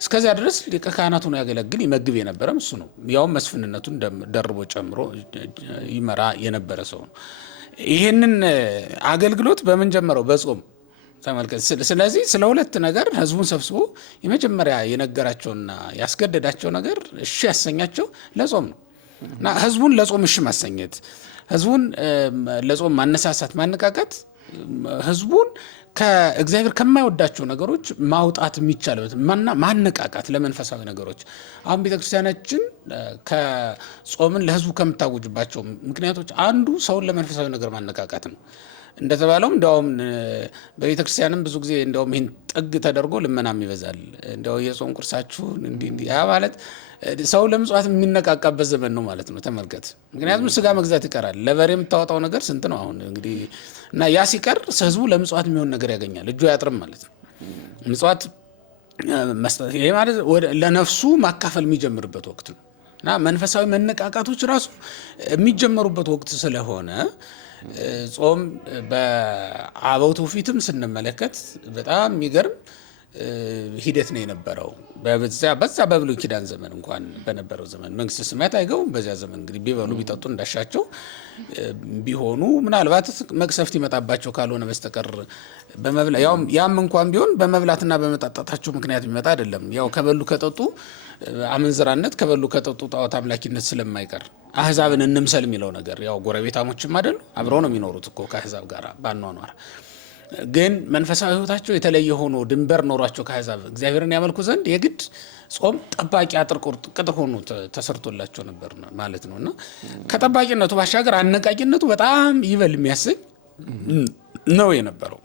እስከዚያ ድረስ ሊቀ ካህናቱ ነው ያገለግል ይመግብ የነበረም እሱ ነው። ያውም መስፍንነቱን ደርቦ ጨምሮ ይመራ የነበረ ሰው ነው። ይህንን አገልግሎት በምን ጀመረው? በጾም ተመልከት። ስለዚህ ስለ ሁለት ነገር ህዝቡን ሰብስቦ የመጀመሪያ የነገራቸውና ያስገደዳቸው ነገር እሺ ያሰኛቸው ለጾም ነው እና ህዝቡን ለጾም እሺ ማሰኘት፣ ህዝቡን ለጾም ማነሳሳት፣ ማነቃቃት፣ ህዝቡን ከእግዚአብሔር ከማይወዳቸው ነገሮች ማውጣት የሚቻልበት ማነቃቃት ለመንፈሳዊ ነገሮች። አሁን ቤተክርስቲያናችን ከጾምን ለህዝቡ ከምታወጅባቸው ምክንያቶች አንዱ ሰውን ለመንፈሳዊ ነገር ማነቃቃት ነው። እንደተባለውም እንዲያውም በቤተክርስቲያንም ብዙ ጊዜ እንዲያውም ይህን ጥግ ተደርጎ ልመናም ይበዛል። እንዲያው የጾም ቁርሳችሁን እንዲህ ያ ማለት ሰው ለምጽዋት የሚነቃቃበት ዘመን ነው ማለት ነው። ተመልከት። ምክንያቱም ስጋ መግዛት ይቀራል። ለበሬ የምታወጣው ነገር ስንት ነው አሁን እንግዲህ። እና ያ ሲቀር ህዝቡ ለምጽዋት የሚሆን ነገር ያገኛል፣ እጁ አያጥርም ማለት ነው። ምጽዋት መስጠት ይሄ ማለት ለነፍሱ ማካፈል የሚጀምርበት ወቅት ነው እና መንፈሳዊ መነቃቃቶች ራሱ የሚጀመሩበት ወቅት ስለሆነ ጾም በአበው ትውፊትም ስንመለከት በጣም የሚገርም ሂደት ነው የነበረው። በዛ በብሉይ ኪዳን ዘመን እንኳን በነበረው ዘመን መንግስተ ሰማያት አይገቡም። በዚያ ዘመን እንግዲህ ቢበሉ ቢጠጡ እንዳሻቸው ቢሆኑ ምናልባት መቅሰፍት ይመጣባቸው ካልሆነ በስተቀር ያም እንኳን ቢሆን በመብላትና በመጣጣታቸው ምክንያት የሚመጣ አይደለም። ያው ከበሉ ከጠጡ አመንዝራነት፣ ከበሉ ከጠጡ ጣዖት አምላኪነት ስለማይቀር አህዛብን እንምሰል የሚለው ነገር ያው ጎረቤታሞችም አይደሉ አብረው ነው የሚኖሩት እኮ ከአህዛብ ጋር ባኗኗር። ግን መንፈሳዊ ህይወታቸው የተለየ ሆኖ ድንበር ኖሯቸው ከአህዛብ እግዚአብሔርን ያመልኩ ዘንድ የግድ ጾም ጠባቂ አጥር ቅጥር ሆኖ ተሰርቶላቸው ነበር ማለት ነው። እና ከጠባቂነቱ ባሻገር አነቃቂነቱ በጣም ይበል የሚያሰኝ ነው የነበረው።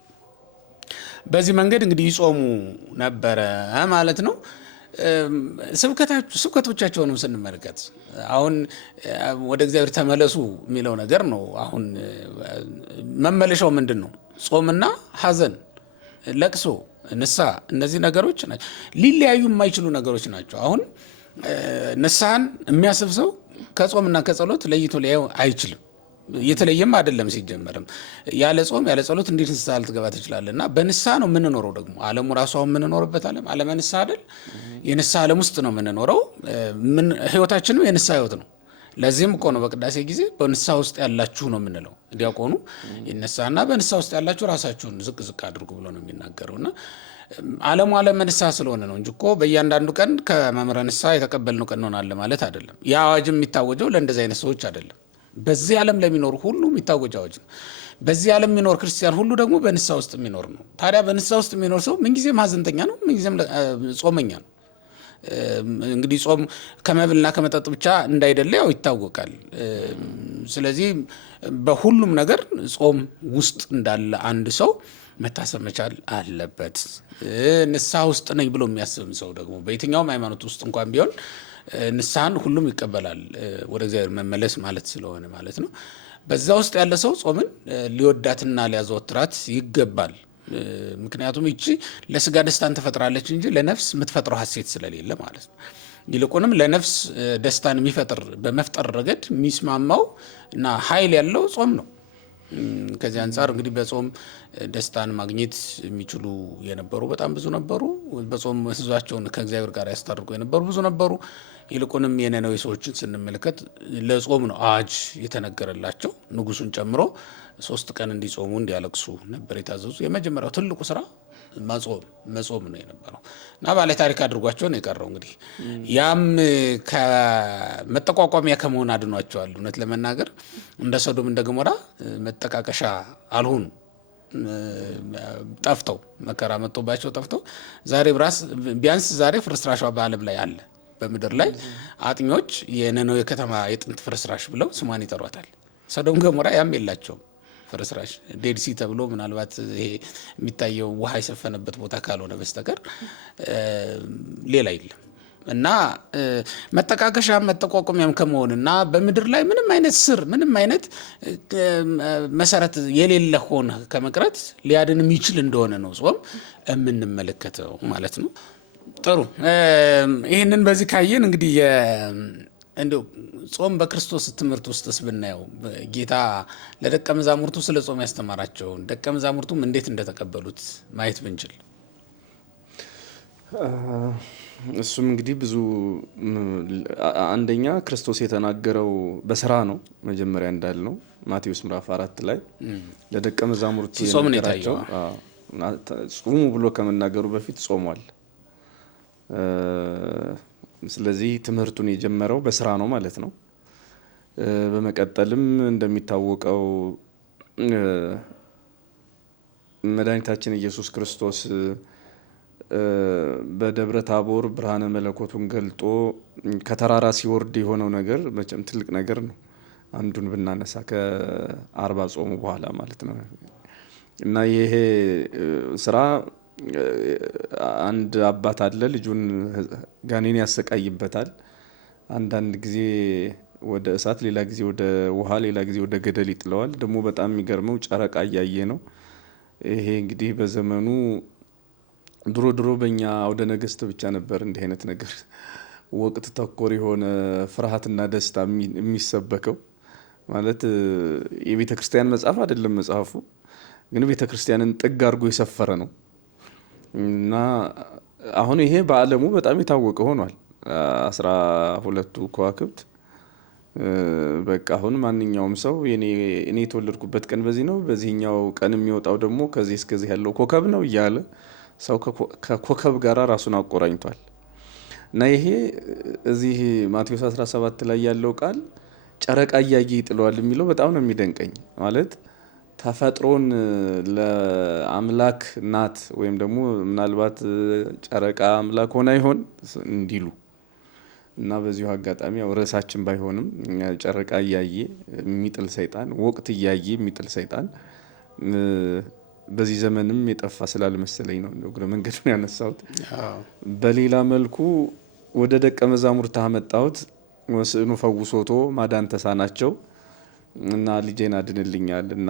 በዚህ መንገድ እንግዲህ ይጾሙ ነበረ ማለት ነው። ስብከቶቻቸውንም ስንመለከት አሁን ወደ እግዚአብሔር ተመለሱ የሚለው ነገር ነው። አሁን መመለሻው ምንድን ነው? ጾምና ሐዘን፣ ለቅሶ፣ ንስሐ፣ እነዚህ ነገሮች ናቸው። ሊለያዩ የማይችሉ ነገሮች ናቸው። አሁን ንስሐን የሚያስብ ሰው ከጾምና ከጸሎት ለይቶ ሊያዩ አይችልም። የተለየም አይደለም። ሲጀመርም ያለ ጾም ያለ ጸሎት እንዴት ንስሐ ልትገባ ትችላለህ? እና በንስሐ ነው የምንኖረው። ደግሞ ዓለሙ ራሱ አሁን የምንኖርበት ዓለመ ንስሐ አይደል? የንስሐ ዓለም ውስጥ ነው የምንኖረው። ህይወታችንም የንስሐ ህይወት ነው። ለዚህም እኮ ነው በቅዳሴ ጊዜ በንስሐ ውስጥ ያላችሁ ነው የምንለው። ዲያቆኑ ይነሳና በንስሐ ውስጥ ያላችሁ ራሳችሁን ዝቅ ዝቅ አድርጉ ብሎ ነው የሚናገረው። እና ዓለመ ንስሐ ስለሆነ ነው እንጂ እኮ በእያንዳንዱ ቀን ከመምህረ ንስሐ የተቀበልነው ቀን እንሆናለን ማለት አይደለም። ያ አዋጅም የሚታወጀው ለእንደዚህ አይነት ሰዎች አይደለም። በዚህ ዓለም ለሚኖር ሁሉ የሚታወጅ አዋጅ ነው። በዚህ ዓለም የሚኖር ክርስቲያን ሁሉ ደግሞ በንስሐ ውስጥ የሚኖር ነው። ታዲያ በንስሐ ውስጥ የሚኖር ሰው ምንጊዜም ሀዘንተኛ ነው፣ ምንጊዜም ጾመኛ ነው። እንግዲህ ጾም ከመብልና ከመጠጥ ብቻ እንዳይደለ ያው ይታወቃል። ስለዚህ በሁሉም ነገር ጾም ውስጥ እንዳለ አንድ ሰው መታሰብ መቻል አለበት። ንስሐ ውስጥ ነኝ ብሎ የሚያስብም ሰው ደግሞ በየትኛውም ሃይማኖት ውስጥ እንኳን ቢሆን ንስሐን ሁሉም ይቀበላል፣ ወደ እግዚአብሔር መመለስ ማለት ስለሆነ ማለት ነው። በዛ ውስጥ ያለ ሰው ጾምን ሊወዳትና ሊያዘወትራት ይገባል። ምክንያቱም ይቺ ለስጋ ደስታን ትፈጥራለች እንጂ ለነፍስ የምትፈጥረው ሀሴት ስለሌለ ማለት ነው። ይልቁንም ለነፍስ ደስታን የሚፈጥር በመፍጠር ረገድ የሚስማማው እና ኃይል ያለው ጾም ነው። ከዚህ አንጻር እንግዲህ በጾም ደስታን ማግኘት የሚችሉ የነበሩ በጣም ብዙ ነበሩ። በጾም ሕዝባቸውን ከእግዚአብሔር ጋር ያስታርቁ የነበሩ ብዙ ነበሩ። ይልቁንም የነነዌ ሰዎችን ስንመለከት ለጾም ነው አዋጅ የተነገረላቸው። ንጉሱን ጨምሮ 3 ቀን እንዲጾሙ እንዲያለቅሱ ነበር የታዘዙ። የመጀመሪያው ትልቁ ስራ መጾም ነው የነበረው እና ባለ ታሪክ አድርጓቸው ነው የቀረው። እንግዲህ ያም ከመጠቋቋሚያ ከመሆን አድኗቸዋል። እውነት ለመናገር እንደ ሰዶም እንደ ገሞራ መጠቃቀሻ አልሆኑ። ጠፍተው መከራ መጥቶባቸው ጠፍተው ዛሬ ቢያንስ ዛሬ ፍርስራሿ በዓለም ላይ አለ። በምድር ላይ አጥኞች የነነዌ ከተማ የጥንት ፍርስራሽ ብለው ስሟን ይጠሯታል። ሰዶም ገሞራ ያም የላቸውም ፍርስራሽ። ዴድሲ ተብሎ ምናልባት ይሄ የሚታየው ውሃ የሰፈነበት ቦታ ካልሆነ በስተቀር ሌላ የለም። እና መጠቃቀሻ መጠቋቋሚያም ከመሆን እና በምድር ላይ ምንም አይነት ስር ምንም አይነት መሰረት የሌለ ሆነ ከመቅረት ሊያድን የሚችል እንደሆነ ነው ጾም የምንመለከተው ማለት ነው። ጥሩ። ይህንን በዚህ ካየን እንግዲህ እንደው ጾም በክርስቶስ ትምህርት ውስጥስ ብናየው ጌታ ለደቀ መዛሙርቱ ስለ ጾም ያስተማራቸውን ደቀ መዛሙርቱም እንዴት እንደተቀበሉት ማየት ብንችል። እሱም እንግዲህ ብዙ አንደኛ ክርስቶስ የተናገረው በስራ ነው። መጀመሪያ እንዳልነው ማቴዎስ ምዕራፍ 4 ላይ ለደቀ መዛሙርቱ የነገራቸው ጾሙ ብሎ ከመናገሩ በፊት ጾሟል። ስለዚህ ትምህርቱን የጀመረው በስራ ነው ማለት ነው። በመቀጠልም እንደሚታወቀው መድኃኒታችን ኢየሱስ ክርስቶስ በደብረ ታቦር ብርሃነ መለኮቱን ገልጦ ከተራራ ሲወርድ የሆነው ነገር መቼም ትልቅ ነገር ነው። አንዱን ብናነሳ ከ40 ጾሙ በኋላ ማለት ነው። እና ይሄ ስራ አንድ አባት አለ፣ ልጁን ጋኔን ያሰቃይበታል። አንዳንድ ጊዜ ወደ እሳት፣ ሌላ ጊዜ ወደ ውሃ፣ ሌላ ጊዜ ወደ ገደል ይጥለዋል። ደግሞ በጣም የሚገርመው ጨረቃ እያየ ነው። ይሄ እንግዲህ በዘመኑ ድሮ በእኛ አውደ ነገስት ብቻ ነበር እንዲህ አይነት ነገር ወቅት ተኮር የሆነ ፍርሃትና ደስታ የሚሰበከው። ማለት የቤተ ክርስቲያን መጽሐፍ አይደለም መጽሐፉ፣ ግን ቤተ ክርስቲያንን ጥግ አድርጎ የሰፈረ ነው። እና አሁን ይሄ በዓለሙ በጣም የታወቀ ሆኗል። 12ቱ ከዋክብት በቃ አሁን ማንኛውም ሰው እኔ የተወለድኩበት ቀን በዚህ ነው፣ በዚህኛው ቀን የሚወጣው ደግሞ ከዚህ እስከዚህ ያለው ኮከብ ነው እያለ ሰው ከኮከብ ጋር ራሱን አቆራኝቷል። እና ይሄ እዚህ ማቴዎስ 17 ላይ ያለው ቃል ጨረቃ እያየ ይጥለዋል የሚለው በጣም ነው የሚደንቀኝ። ማለት ተፈጥሮን ለአምላክ ናት ወይም ደግሞ ምናልባት ጨረቃ አምላክ ሆና ይሆን እንዲሉ እና በዚሁ አጋጣሚ ያው ርዕሳችን ባይሆንም ጨረቃ እያየ የሚጥል ሰይጣን፣ ወቅት እያየ የሚጥል ሰይጣን በዚህ ዘመንም የጠፋ ስላልመሰለኝ ነው እግረ መንገዱን ያነሳሁት። በሌላ መልኩ ወደ ደቀ መዛሙርት አመጣሁት። ወስኑ ፈውሶቶ ማዳን ተሳናቸው እና ልጄን አድንልኛል እና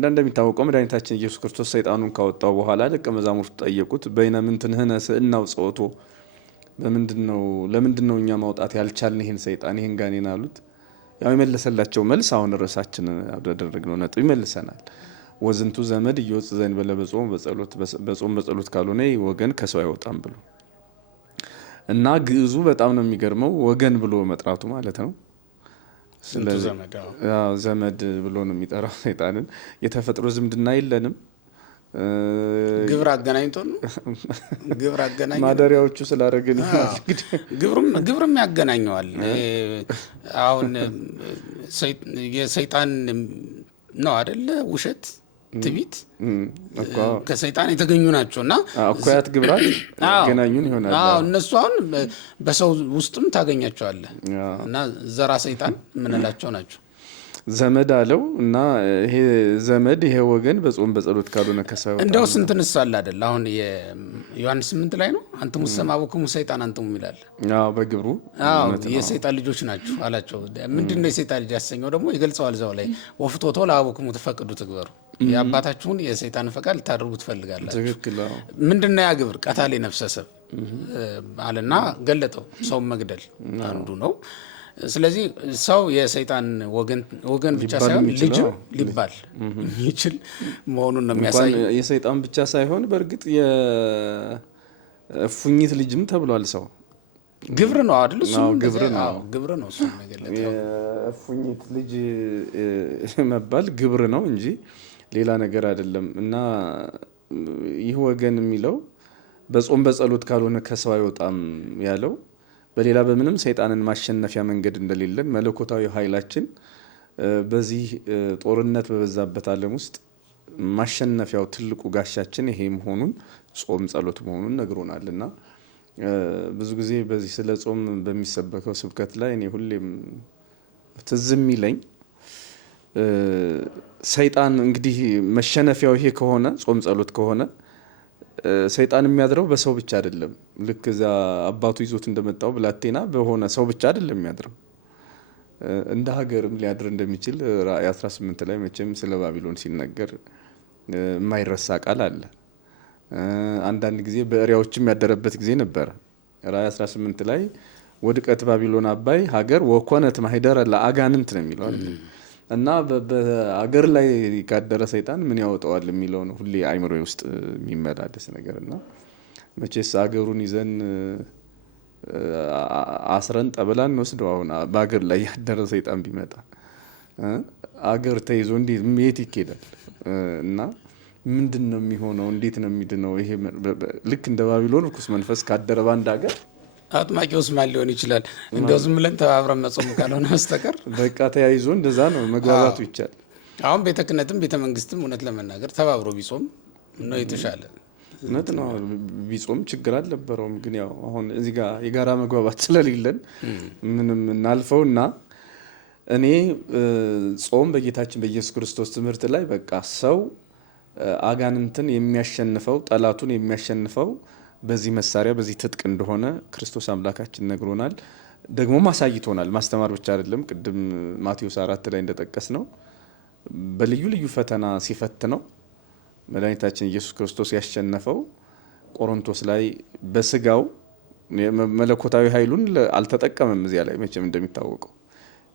እንደሚታወቀው መድኃኒታችን ኢየሱስ ክርስቶስ ሰይጣኑን ካወጣው በኋላ ደቀ መዛሙርቱ ጠየቁት፣ በይነ ምንትንህነ ስእናው ጸወቶ፣ ለምንድን ነው እኛ ማውጣት ያልቻልን ይህን ሰይጣን ይህን ጋኔን አሉት። ያው የመለሰላቸው መልስ አሁን ርዕሳችን ያደረግነው ነጥብ ይመልሰናል። ወዝንቱ ዘመድ እየወፅ ዘን በለ በጾም በጸሎት ካልሆነ ወገን ከሰው አይወጣም ብሎ እና ግዕዙ በጣም ነው የሚገርመው። ወገን ብሎ መጥራቱ ማለት ነው። ዘመድ ብሎ ነው የሚጠራው ሰይጣንን። የተፈጥሮ ዝምድና የለንም። ግብር አገናኝቶ ነው ግብር አገናኝ ማደሪያዎቹ ስላደረግን ግብርም ያገናኘዋል። አሁን የሰይጣን ነው አይደለ? ውሸት፣ ትዕቢት ከሰይጣን የተገኙ ናቸው እና እኩያት ግብራት ያገናኙን ይሆናል። እነሱ አሁን በሰው ውስጥም ታገኛቸዋለህ እና ዘራ ሰይጣን የምንላቸው ናቸው። ዘመድ አለው እና ይሄ ዘመድ ይሄ ወገን በጾም በጸሎት ካልሆነ ከሰው እንደው ስንት ንሳል አይደል? አሁን የዮሐንስ 8 ላይ ነው አንተሙ ሰማቡክሙ ሰይጣን አንተሙ ይላል። በግብሩ የሰይጣን ልጆች ናችሁ አላቸው። ምንድነው የሰይጣን ልጅ ያሰኘው ደግሞ ይገልጸዋል እዛው ላይ ወፍቶቶ ለአቡክሙ ተፈቅዱ ትግበሩ፣ የአባታችሁን የሰይጣን ፈቃድ ልታደርጉ ትፈልጋላችሁ። ትክክል። ምንድነው ያ ግብር? ቀታሌ ነፍሰሰብ አለና ገለጠው። ሰው መግደል አንዱ ነው። ስለዚህ ሰው የሰይጣን ወገን ብቻ ሳይሆን ልጅም ሊባል የሚችል መሆኑን ነው የሚያሳይ። የሰይጣን ብቻ ሳይሆን በእርግጥ የእፉኝት ልጅም ተብሏል። ሰው ግብር ነው አይደል? እሱ ግብር ነው። ግብር ነው እሱ የሚገለጠው። የእፉኝት ልጅ መባል ግብር ነው እንጂ ሌላ ነገር አይደለም። እና ይህ ወገን የሚለው በጾም በጸሎት ካልሆነ ከሰው አይወጣም ያለው በሌላ በምንም ሰይጣንን ማሸነፊያ መንገድ እንደሌለን መለኮታዊ ኃይላችን በዚህ ጦርነት በበዛበት ዓለም ውስጥ ማሸነፊያው ትልቁ ጋሻችን ይሄ መሆኑን ጾም ጸሎት መሆኑን ነግሮናል። እና ብዙ ጊዜ በዚህ ስለ ጾም በሚሰበከው ስብከት ላይ እኔ ሁሌም ትዝ የሚለኝ ሰይጣን እንግዲህ መሸነፊያው ይሄ ከሆነ ጾም ጸሎት ከሆነ ሰይጣን የሚያድረው በሰው ብቻ አይደለም። ልክ እዛ አባቱ ይዞት እንደመጣው ብላቴና በሆነ ሰው ብቻ አይደለም የሚያድረው፣ እንደ ሀገርም ሊያድር እንደሚችል ራእይ 18 ላይ መቼም ስለ ባቢሎን ሲነገር የማይረሳ ቃል አለ። አንዳንድ ጊዜ በእሪያዎችም ያደረበት ጊዜ ነበረ። ራእይ 18 ላይ ወድቀት ባቢሎን አባይ ሀገር ወኮነት ማህደረ ለአጋንንት ነው የሚለው አይደል? እና በአገር ላይ ካደረ ሰይጣን ምን ያወጣዋል የሚለው ነው ሁሌ አይምሮ ውስጥ የሚመላለስ ነገር። እና መቼስ አገሩን ይዘን አስረን ጠበላን እንወስደው። አሁን በአገር ላይ ያደረ ሰይጣን ቢመጣ አገር ተይዞ እንዴት የት ይኬዳል? እና ምንድን ነው የሚሆነው? እንዴት ነው የሚድነው? ይሄ ልክ እንደ ባቢሎን ርኩስ መንፈስ ካደረ ባንድ ሀገር አጥማቂውስ ማን ሊሆን ይችላል? እንደው ዝም ብለን ተባብረን መጾም ካልሆነ በስተቀር በቃ ተያይዞ እንደዛ ነው መግባባቱ ይቻል። አሁን ቤተ ክህነትም ቤተ መንግስትም እውነት ለመናገር ተባብሮ ቢጾም ነው የተሻለ። እውነት ነው ቢጾም ችግር አልነበረውም። ግን ያው አሁን እዚህ ጋር የጋራ መግባባት ስለሌለን ምንም እናልፈውና እኔ ጾም በጌታችን በኢየሱስ ክርስቶስ ትምህርት ላይ በቃ ሰው አጋንንትን የሚያሸንፈው ጠላቱን የሚያሸንፈው በዚህ መሳሪያ በዚህ ትጥቅ እንደሆነ ክርስቶስ አምላካችን ነግሮናል፣ ደግሞ ማሳይቶናል። ማስተማር ብቻ አይደለም። ቅድም ማቴዎስ 4 ላይ እንደጠቀስ ነው በልዩ ልዩ ፈተና ሲፈትነው መድኃኒታችን ኢየሱስ ክርስቶስ ያሸነፈው ቆሮንቶስ ላይ በስጋው መለኮታዊ ኃይሉን አልተጠቀመም። እዚያ ላይ መቼም እንደሚታወቀው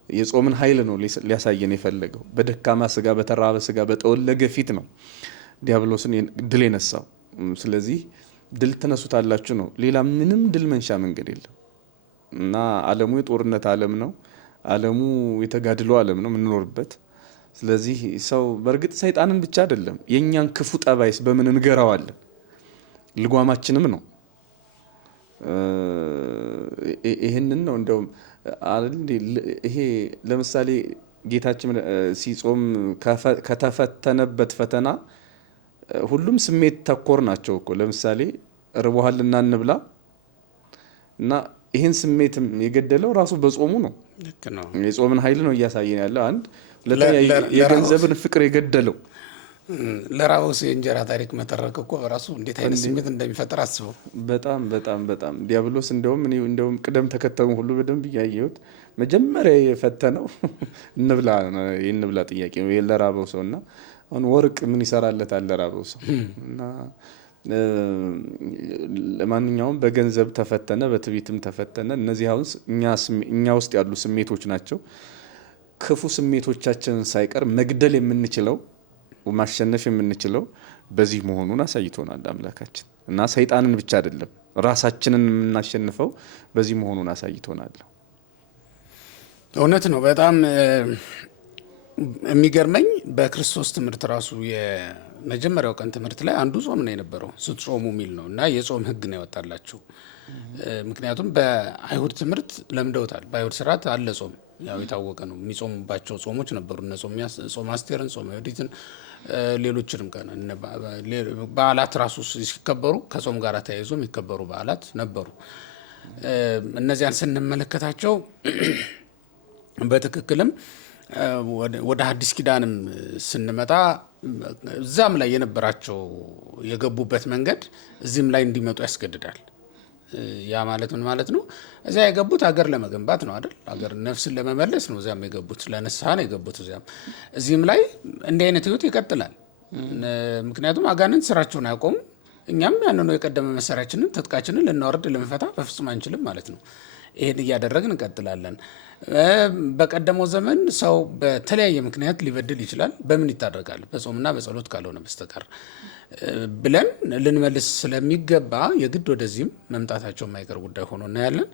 የጾምን ኃይል ነው ሊያሳየን የፈለገው። በደካማ ስጋ በተራበ ስጋ በጠወለገ ፊት ነው ዲያብሎስን ድል የነሳው። ስለዚህ ድል ትነሱታላችሁ ነው። ሌላ ምንም ድል መንሻ መንገድ የለም። እና ዓለሙ የጦርነት ዓለም ነው። ዓለሙ የተጋድሎ ዓለም ነው የምንኖርበት። ስለዚህ ሰው በእርግጥ ሰይጣንን ብቻ አይደለም የእኛን ክፉ ጠባይስ በምን እንገራዋለን? ልጓማችንም ነው። ይህንን ነው እንደውም ይሄ ለምሳሌ ጌታችን ሲጾም ከተፈተነበት ፈተና ሁሉም ስሜት ተኮር ናቸው እኮ። ለምሳሌ ርቦሃልና እንብላ እና ይህን ስሜትም የገደለው ራሱ በጾሙ ነው። የጾምን ኃይል ነው እያሳየን ያለው። አንድ የገንዘብን ፍቅር የገደለው ለራበው የእንጀራ ታሪክ መተረክ እኮ በራሱ እንዴት አይነት ስሜት እንደሚፈጠር አስበው። በጣም በጣም በጣም ዲያብሎስ እንደውም ቅደም ተከተሉ ሁሉ በደንብ እያየሁት መጀመሪያ የፈተነው እንብላ ጥያቄ ነው ለራበው ሰው። እና አሁን ወርቅ ምን ይሰራለታል ለራበው ሰው? እና ለማንኛውም በገንዘብ ተፈተነ፣ በትዕቢትም ተፈተነ። እነዚህ አሁን እኛ ውስጥ ያሉ ስሜቶች ናቸው። ክፉ ስሜቶቻችንን ሳይቀር መግደል የምንችለው ማሸነፍ የምንችለው በዚህ መሆኑን አሳይቶናል አምላካችን። እና ሰይጣንን ብቻ አይደለም ራሳችንን የምናሸንፈው በዚህ መሆኑን አሳይቶናል። እውነት ነው። በጣም የሚገርመኝ በክርስቶስ ትምህርት ራሱ መጀመሪያው ቀን ትምህርት ላይ አንዱ ጾም ነው የነበረው፣ ስትጾሙ የሚል ነው እና የጾም ሕግ ነው ያወጣላቸው። ምክንያቱም በአይሁድ ትምህርት ለምደውታል። በአይሁድ ስርዓት አለ ጾም፣ ያው የታወቀ ነው። የሚጾሙባቸው ጾሞች ነበሩ። እነ ጾም አስቴርን፣ ጾም ዮዲትን፣ ሌሎችንም ቀን በዓላት ራሱ ሲከበሩ ከጾም ጋር ተያይዞ የሚከበሩ በዓላት ነበሩ። እነዚያን ስንመለከታቸው በትክክልም ወደ ሐዲስ ኪዳንም ስንመጣ እዛም ላይ የነበራቸው የገቡበት መንገድ እዚህም ላይ እንዲመጡ ያስገድዳል። ያ ማለት ምን ማለት ነው? እዚያ የገቡት ሀገር ለመገንባት ነው አይደል? ሀገር ነፍስን ለመመለስ ነው እዚያም የገቡት፣ ለንስሐ ነው የገቡት እዚህም ላይ እንዲህ አይነት ህይወት ይቀጥላል። ምክንያቱም አጋንንት ስራቸውን አያቆሙ። እኛም ያንኑ የቀደመ መሳሪያችንን ትጥቃችንን ልናወርድ ልንፈታ በፍጹም አንችልም ማለት ነው። ይሄን እያደረግን እንቀጥላለን። በቀደመው ዘመን ሰው በተለያየ ምክንያት ሊበድል ይችላል። በምን ይታደርጋል? በጾምና በጸሎት ካልሆነ በስተቀር ብለን ልንመልስ ስለሚገባ የግድ ወደዚህም መምጣታቸው የማይቀር ጉዳይ ሆኖ እናያለን።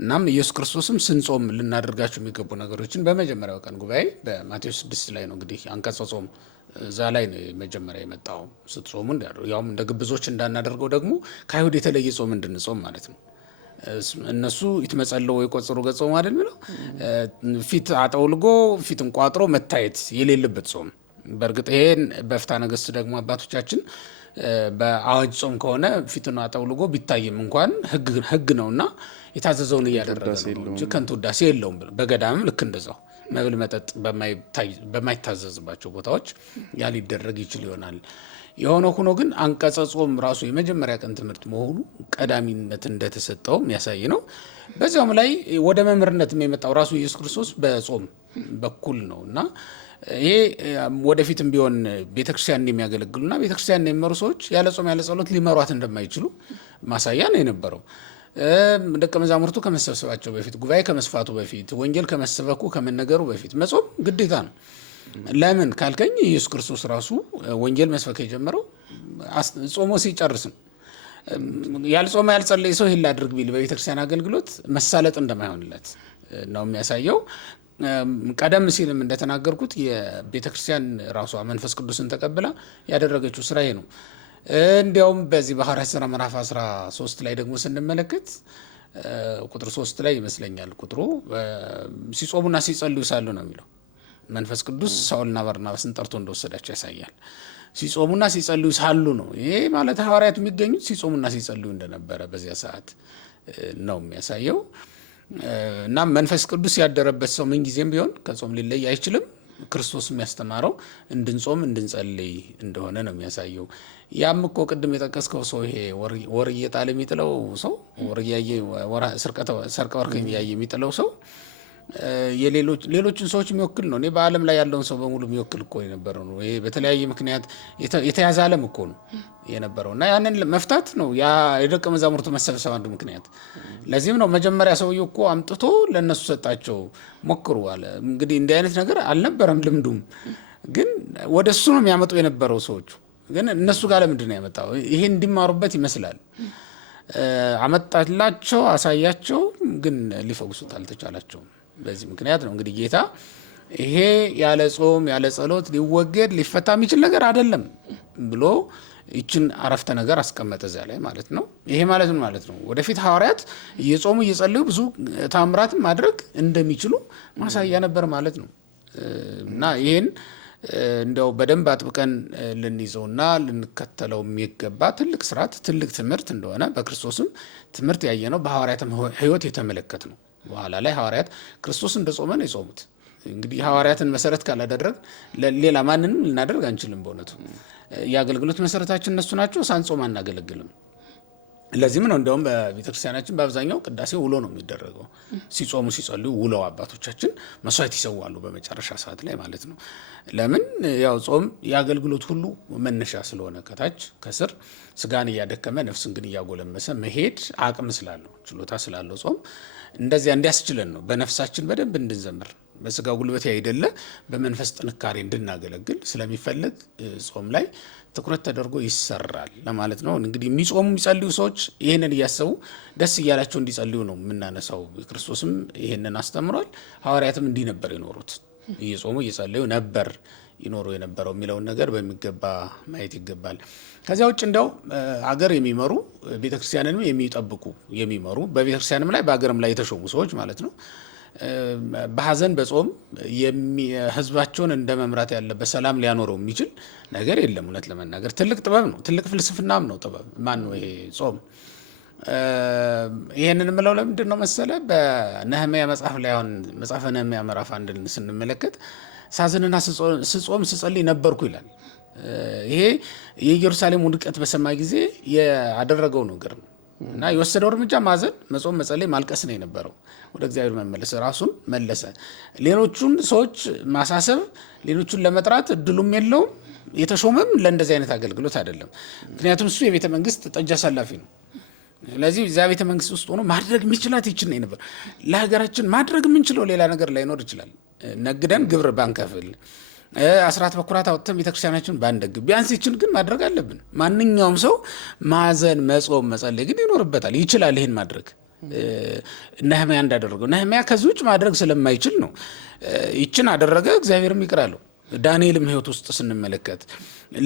እናም ኢየሱስ ክርስቶስም ስንጾም ልናደርጋቸው የሚገቡ ነገሮችን በመጀመሪያው ቀን ጉባኤ በማቴዎስ 6 ላይ ነው እንግዲህ አንቀጸ ጾም እዛ ላይ ነው መጀመሪያ የመጣው። ስትጾሙ ያውም እንደ ግብዞች እንዳናደርገው ደግሞ ከአይሁድ የተለየ ጾም እንድንጾም ማለት ነው። እነሱ ይትመጸለው የቆጽሩ ገጾም አይደል የሚለው ፊት አጠውልጎ ፊትን ቋጥሮ መታየት የሌለበት ጾም። በእርግጥ ይሄን በፍትሐ ነገሥት ደግሞ አባቶቻችን በአዋጅ ጾም ከሆነ ፊትን አጠውልጎ ቢታይም እንኳን ሕግ ነውና የታዘዘውን እያደረገ ነው እንጂ ከንቱ ውዳሴ የለውም። በገዳምም ልክ እንደዛው መብል መጠጥ በማይታዘዝባቸው ቦታዎች ያ ሊደረግ ይችል ይሆናል። የሆነ ሆኖ ግን አንቀጸ ጾም ራሱ የመጀመሪያ ቀን ትምህርት መሆኑ ቀዳሚነት እንደተሰጠው የሚያሳይ ነው። በዚያውም ላይ ወደ መምህርነት የመጣው ራሱ ኢየሱስ ክርስቶስ በጾም በኩል ነው እና ይሄ ወደፊትም ቢሆን ቤተክርስቲያን የሚያገለግሉና ቤተክርስቲያን የሚመሩ ሰዎች ያለ ጾም ያለ ጸሎት ሊመሯት እንደማይችሉ ማሳያ ነው የነበረው። ደቀ መዛሙርቱ ከመሰብሰባቸው በፊት፣ ጉባኤ ከመስፋቱ በፊት፣ ወንጌል ከመሰበኩ ከመነገሩ በፊት መጾም ግዴታ ነው። ለምን ካልከኝ ኢየሱስ ክርስቶስ ራሱ ወንጌል መስበክ የጀመረው ጾሞ ሲጨርስ ነው። ያልጾመ ያልጸለየ ሰው ይህን ላድርግ ቢል በቤተክርስቲያን አገልግሎት መሳለጥ እንደማይሆንለት ነው የሚያሳየው። ቀደም ሲልም እንደተናገርኩት የቤተክርስቲያን ራሷ መንፈስ ቅዱስን ተቀብላ ያደረገችው ስራ ይሄ ነው። እንዲያውም በዚህ በሐዋርያት ሥራ ምዕራፍ 13 ላይ ደግሞ ስንመለከት ቁጥር 3 ላይ ይመስለኛል ቁጥሩ ሲጾሙና ሲጸልዩ ሳሉ ነው የሚለው። መንፈስ ቅዱስ ሳውልና በርናባስን ጠርቶ እንደወሰዳቸው ያሳያል። ሲጾሙና ሲጸልዩ ሳሉ ነው። ይሄ ማለት ሐዋርያት የሚገኙት ሲጾሙና ሲጸልዩ እንደነበረ በዚያ ሰዓት ነው የሚያሳየው። እና መንፈስ ቅዱስ ያደረበት ሰው ምንጊዜም ቢሆን ከጾም ሊለይ አይችልም። ክርስቶስ የሚያስተማረው እንድንጾም እንድንጸልይ እንደሆነ ነው የሚያሳየው። ያም እኮ ቅድም የጠቀስከው ሰው ይሄ ወር እየጣለ የሚጥለው ሰው ሰርቀ ወርቅ እያየ የሚጥለው ሰው ሌሎችን ሰዎች የሚወክል ነው። እኔ በዓለም ላይ ያለውን ሰው በሙሉ የሚወክል እኮ የነበረው ነው። ይሄ በተለያየ ምክንያት የተያዘ ዓለም እኮ ነው የነበረው እና ያንን መፍታት ነው ያ የደቀ መዛሙርቱ መሰብሰብ አንዱ ምክንያት። ለዚህም ነው መጀመሪያ ሰውዬው እኮ አምጥቶ ለእነሱ ሰጣቸው፣ ሞክሩ አለ። እንግዲህ እንዲህ አይነት ነገር አልነበረም ልምዱም፣ ግን ወደ እሱ ነው የሚያመጡ የነበረው ሰዎቹ። ግን እነሱ ጋር ለምንድን ነው ያመጣው? ይሄ እንዲማሩበት ይመስላል። አመጣላቸው፣ አሳያቸው፣ ግን ሊፈውሱት አልተቻላቸውም። በዚህ ምክንያት ነው እንግዲህ ጌታ ይሄ ያለ ጾም ያለ ጸሎት ሊወገድ ሊፈታ የሚችል ነገር አይደለም ብሎ ይችን አረፍተ ነገር አስቀመጠ እዚያ ላይ ማለት ነው። ይሄ ማለት ምን ማለት ነው? ወደፊት ሐዋርያት እየጾሙ እየጸለዩ ብዙ ታምራትን ማድረግ እንደሚችሉ ማሳያ ነበር ማለት ነው። እና ይሄን እንደው በደንብ አጥብቀን ልንይዘውና ልንከተለው የሚገባ ትልቅ ስርዓት ትልቅ ትምህርት እንደሆነ በክርስቶስም ትምህርት ያየነው በሐዋርያትም ሕይወት የተመለከት ነው። በኋላ ላይ ሐዋርያት ክርስቶስ እንደጾመ ነው የጾሙት። እንግዲህ ሐዋርያትን መሰረት ካላደረግ ሌላ ማንንም ልናደርግ አንችልም። በእውነቱ የአገልግሎት መሰረታችን እነሱ ናቸው። ሳንጾም አናገለግልም። ለዚህም ነው እንዲያውም በቤተክርስቲያናችን በአብዛኛው ቅዳሴ ውሎ ነው የሚደረገው። ሲጾሙ ሲጸልዩ ውለው አባቶቻችን መስዋዕት ይሰዋሉ በመጨረሻ ሰዓት ላይ ማለት ነው። ለምን? ያው ጾም የአገልግሎት ሁሉ መነሻ ስለሆነ ከታች ከስር ስጋን እያደከመ ነፍስን ግን እያጎለመሰ መሄድ አቅም ስላለው ችሎታ ስላለው ጾም እንደዚያ እንዲያስችለን ነው። በነፍሳችን በደንብ እንድንዘምር በስጋ ጉልበት ያይደለ በመንፈስ ጥንካሬ እንድናገለግል ስለሚፈልግ ጾም ላይ ትኩረት ተደርጎ ይሰራል ለማለት ነው። እንግዲህ የሚጾሙ የሚጸልዩ ሰዎች ይህንን እያሰቡ ደስ እያላቸው እንዲጸልዩ ነው የምናነሳው። ክርስቶስም ይህንን አስተምሯል። ሐዋርያትም እንዲህ ነበር የኖሩት። እየጾሙ እየጸለዩ ነበር ይኖሩ የነበረው የሚለውን ነገር በሚገባ ማየት ይገባል። ከዚያ ውጭ እንደው አገር የሚመሩ ቤተክርስቲያንንም የሚጠብቁ የሚመሩ በቤተክርስቲያንም ላይ በአገርም ላይ የተሾሙ ሰዎች ማለት ነው በሐዘን በጾም ህዝባቸውን እንደ መምራት ያለ በሰላም ሊያኖረው የሚችል ነገር የለም። እውነት ለመናገር ትልቅ ጥበብ ነው፣ ትልቅ ፍልስፍናም ነው ጥበብ። ማን ነው ይሄ ጾም? ይሄንን የምለው ለምንድን ነው መሰለ? በነህምያ መጽሐፍ ላይ አሁን መጽሐፈ ነህምያ ምዕራፍ 1 ስንመለከት ሳዝንና ስጾም ስጸልይ ነበርኩ ይላል። ይሄ የኢየሩሳሌም ውድቀት በሰማ ጊዜ ያደረገው ነገር ነው እና የወሰደው እርምጃ ማዘን፣ መጾም፣ መጸለይ፣ ማልቀስ ነው የነበረው። ወደ እግዚአብሔር መመለስ፣ ራሱን መለሰ። ሌሎቹን ሰዎች ማሳሰብ፣ ሌሎቹን ለመጥራት እድሉም የለውም። የተሾመም ለእንደዚህ አይነት አገልግሎት አይደለም። ምክንያቱም እሱ የቤተ መንግስት ጠጅ አሳላፊ ነው። ስለዚህ እዚያ ቤተ መንግስት ውስጥ ሆኖ ማድረግ የሚችላት ይችል ነው ነበር። ለሀገራችን ማድረግ የምንችለው ሌላ ነገር ላይኖር ይችላል። ነግደን ግብር ባንከፍል፣ አስራት በኩራት አውጥተን ቤተክርስቲያናችን ባንደግፍ፣ ቢያንስ ይችን ግን ማድረግ አለብን። ማንኛውም ሰው ማዘን፣ መጾም፣ መጸለይ ግን ይኖርበታል። ይችላል ይህን ማድረግ። ነህምያ እንዳደረገው ነህምያ ከዚህ ውጭ ማድረግ ስለማይችል ነው ይችን አደረገ፣ እግዚአብሔርም ይቅር አለው። ዳንኤልም ህይወት ውስጥ ስንመለከት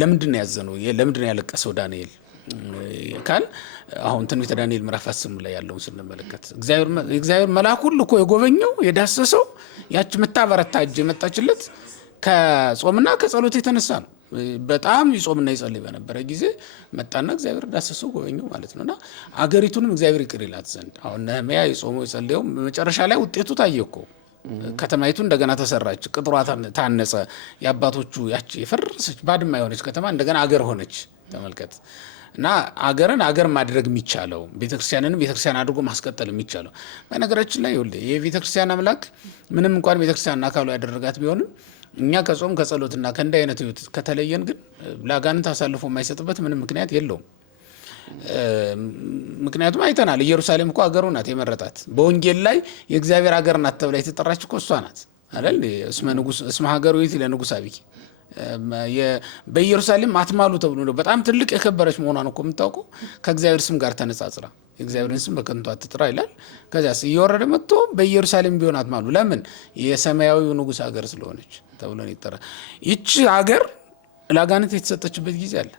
ለምንድን ነው ያዘነው? ለምንድን ነው ያለቀሰው ዳንኤል ካል አሁን ትንቢተ ዳንኤል ምዕራፍ 10 ላይ ያለውን ስንመለከት እግዚአብሔር መልአኩን ልኮ የጎበኘው የዳሰሰው ያች የምታበረታ እጅ የመጣችለት ከጾምና ከጸሎት የተነሳ ነው። በጣም ይጾምና ይጸልይ በነበረ ጊዜ መጣና እግዚአብሔር ዳሰሰው ጎበኘው ማለት ነውና አገሪቱንም እግዚአብሔር ይቅር ይላት ዘንድ አሁን ነህምያ የጾመው የጸለየው መጨረሻ ላይ ውጤቱ ታየ እኮ። ከተማይቱ እንደገና ተሰራች፣ ቅጥሯ ታነጸ። የአባቶቹ ያች የፈረሰች ባድማ የሆነች ከተማ እንደገና አገር ሆነች። ተመልከት። እና አገርን አገር ማድረግ የሚቻለው ቤተክርስቲያንንም ቤተክርስቲያን አድርጎ ማስቀጠል የሚቻለው በነገራችን ላይ ይኸውልህ የቤተክርስቲያን አምላክ ምንም እንኳን ቤተክርስቲያን አካሉ ያደረጋት ቢሆንም እኛ ከጾም ከጸሎትና ከእንዲህ አይነት ህይወት ከተለየን ግን ለአጋንንት አሳልፎ የማይሰጥበት ምንም ምክንያት የለውም። ምክንያቱም አይተናል። ኢየሩሳሌም እኮ አገሩ ናት የመረጣት። በወንጌል ላይ የእግዚአብሔር አገር ናት ተብላ የተጠራች እኮ እሷ ናት አይደል? እስመ ሀገሩ ይእቲ ለንጉሥ አቢኪ በኢየሩሳሌም አትማሉ ተብሎ ነው። በጣም ትልቅ የከበረች መሆኗን እኮ የምታውቀው ከእግዚአብሔር ስም ጋር ተነጻጽራ የእግዚአብሔርን ስም በከንቱ አትጥራ ይላል። ከዚያስ እየወረደ መጥቶ በኢየሩሳሌም ቢሆን አትማሉ። ለምን? የሰማያዊው ንጉሥ ሀገር ስለሆነች ተብሎ ነው ይጠራ። ይቺ ሀገር ለአጋንንት የተሰጠችበት ጊዜ አለ።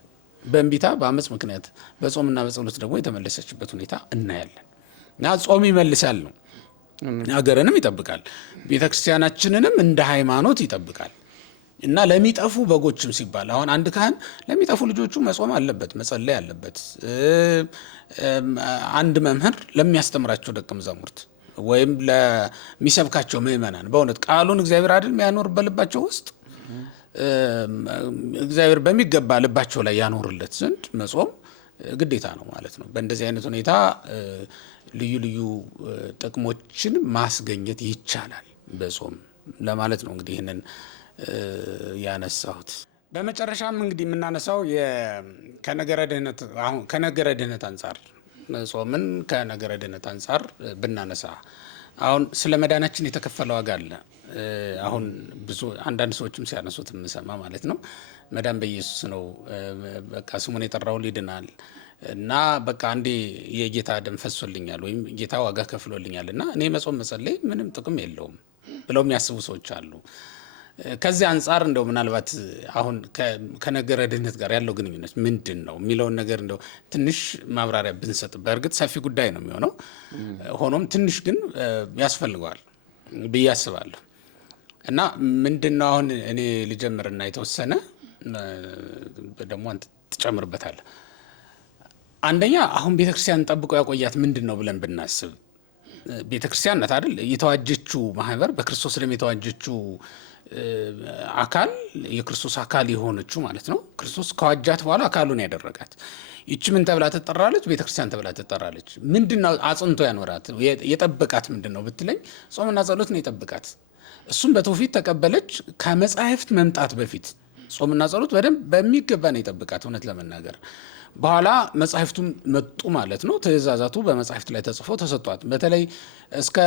በእንቢታ በአመፅ ምክንያት በጾምና በጸሎት ደግሞ የተመለሰችበት ሁኔታ እናያለን። እና ጾም ይመልሳል ነው፣ ሀገርንም ይጠብቃል፣ ቤተክርስቲያናችንንም እንደ ሃይማኖት ይጠብቃል። እና ለሚጠፉ በጎችም ሲባል አሁን አንድ ካህን ለሚጠፉ ልጆቹ መጾም አለበት፣ መጸለይ አለበት። አንድ መምህር ለሚያስተምራቸው ደቀ መዛሙርት ወይም ለሚሰብካቸው ምእመናን በእውነት ቃሉን እግዚአብሔር አይደል የሚያኖር በልባቸው ውስጥ እግዚአብሔር በሚገባ ልባቸው ላይ ያኖርለት ዘንድ መጾም ግዴታ ነው ማለት ነው። በእንደዚህ አይነት ሁኔታ ልዩ ልዩ ጥቅሞችን ማስገኘት ይቻላል በጾም ለማለት ነው እንግዲህ ይህንን ያነሳሁት። በመጨረሻም እንግዲህ የምናነሳው ከነገረ ድህነት አንጻር ጾምን ከነገረ ድህነት አንጻር ብናነሳ አሁን ስለ መዳናችን የተከፈለ ዋጋ አለ። አሁን ብዙ አንዳንድ ሰዎችም ሲያነሱት የምሰማ ማለት ነው መዳን በኢየሱስ ነው፣ በቃ ስሙን የጠራው ይድናል እና በቃ አንዴ የጌታ ደም ፈሶልኛል ወይም ጌታ ዋጋ ከፍሎልኛል እና እኔ መጾም መጸለይ ምንም ጥቅም የለውም ብለው የሚያስቡ ሰዎች አሉ። ከዚህ አንጻር እንደው ምናልባት አሁን ከነገረ ድህነት ጋር ያለው ግንኙነት ምንድን ነው የሚለውን ነገር እንደው ትንሽ ማብራሪያ ብንሰጥ፣ በእርግጥ ሰፊ ጉዳይ ነው የሚሆነው፣ ሆኖም ትንሽ ግን ያስፈልገዋል ብዬ አስባለሁ። እና ምንድን ነው አሁን እኔ ልጀምርና የተወሰነ ደግሞ አንተ ትጨምርበታለህ። አንደኛ አሁን ቤተክርስቲያን ጠብቆ ያቆያት ምንድን ነው ብለን ብናስብ ቤተክርስቲያን ናት አይደል? የተዋጀችው ማህበር በክርስቶስ ደም የተዋጀችው አካል የክርስቶስ አካል የሆነችው ማለት ነው። ክርስቶስ ከዋጃት በኋላ አካሉን ያደረጋት ይቺ ምን ተብላ ትጠራለች? ቤተክርስቲያን ተብላ ትጠራለች። ምንድነው አጽንቶ ያኖራት የጠበቃት ምንድነው ብትለኝ ጾምና ጸሎት ነው የጠበቃት። እሱም በትውፊት ተቀበለች። ከመጻሕፍት መምጣት በፊት ጾምና ጸሎት በደንብ በሚገባ ነው የጠበቃት። እውነት ለመናገር በኋላ መጻሕፍቱም መጡ ማለት ነው። ትእዛዛቱ በመጻሕፍት ላይ ተጽፎ ተሰጧት። በተለይ እስከ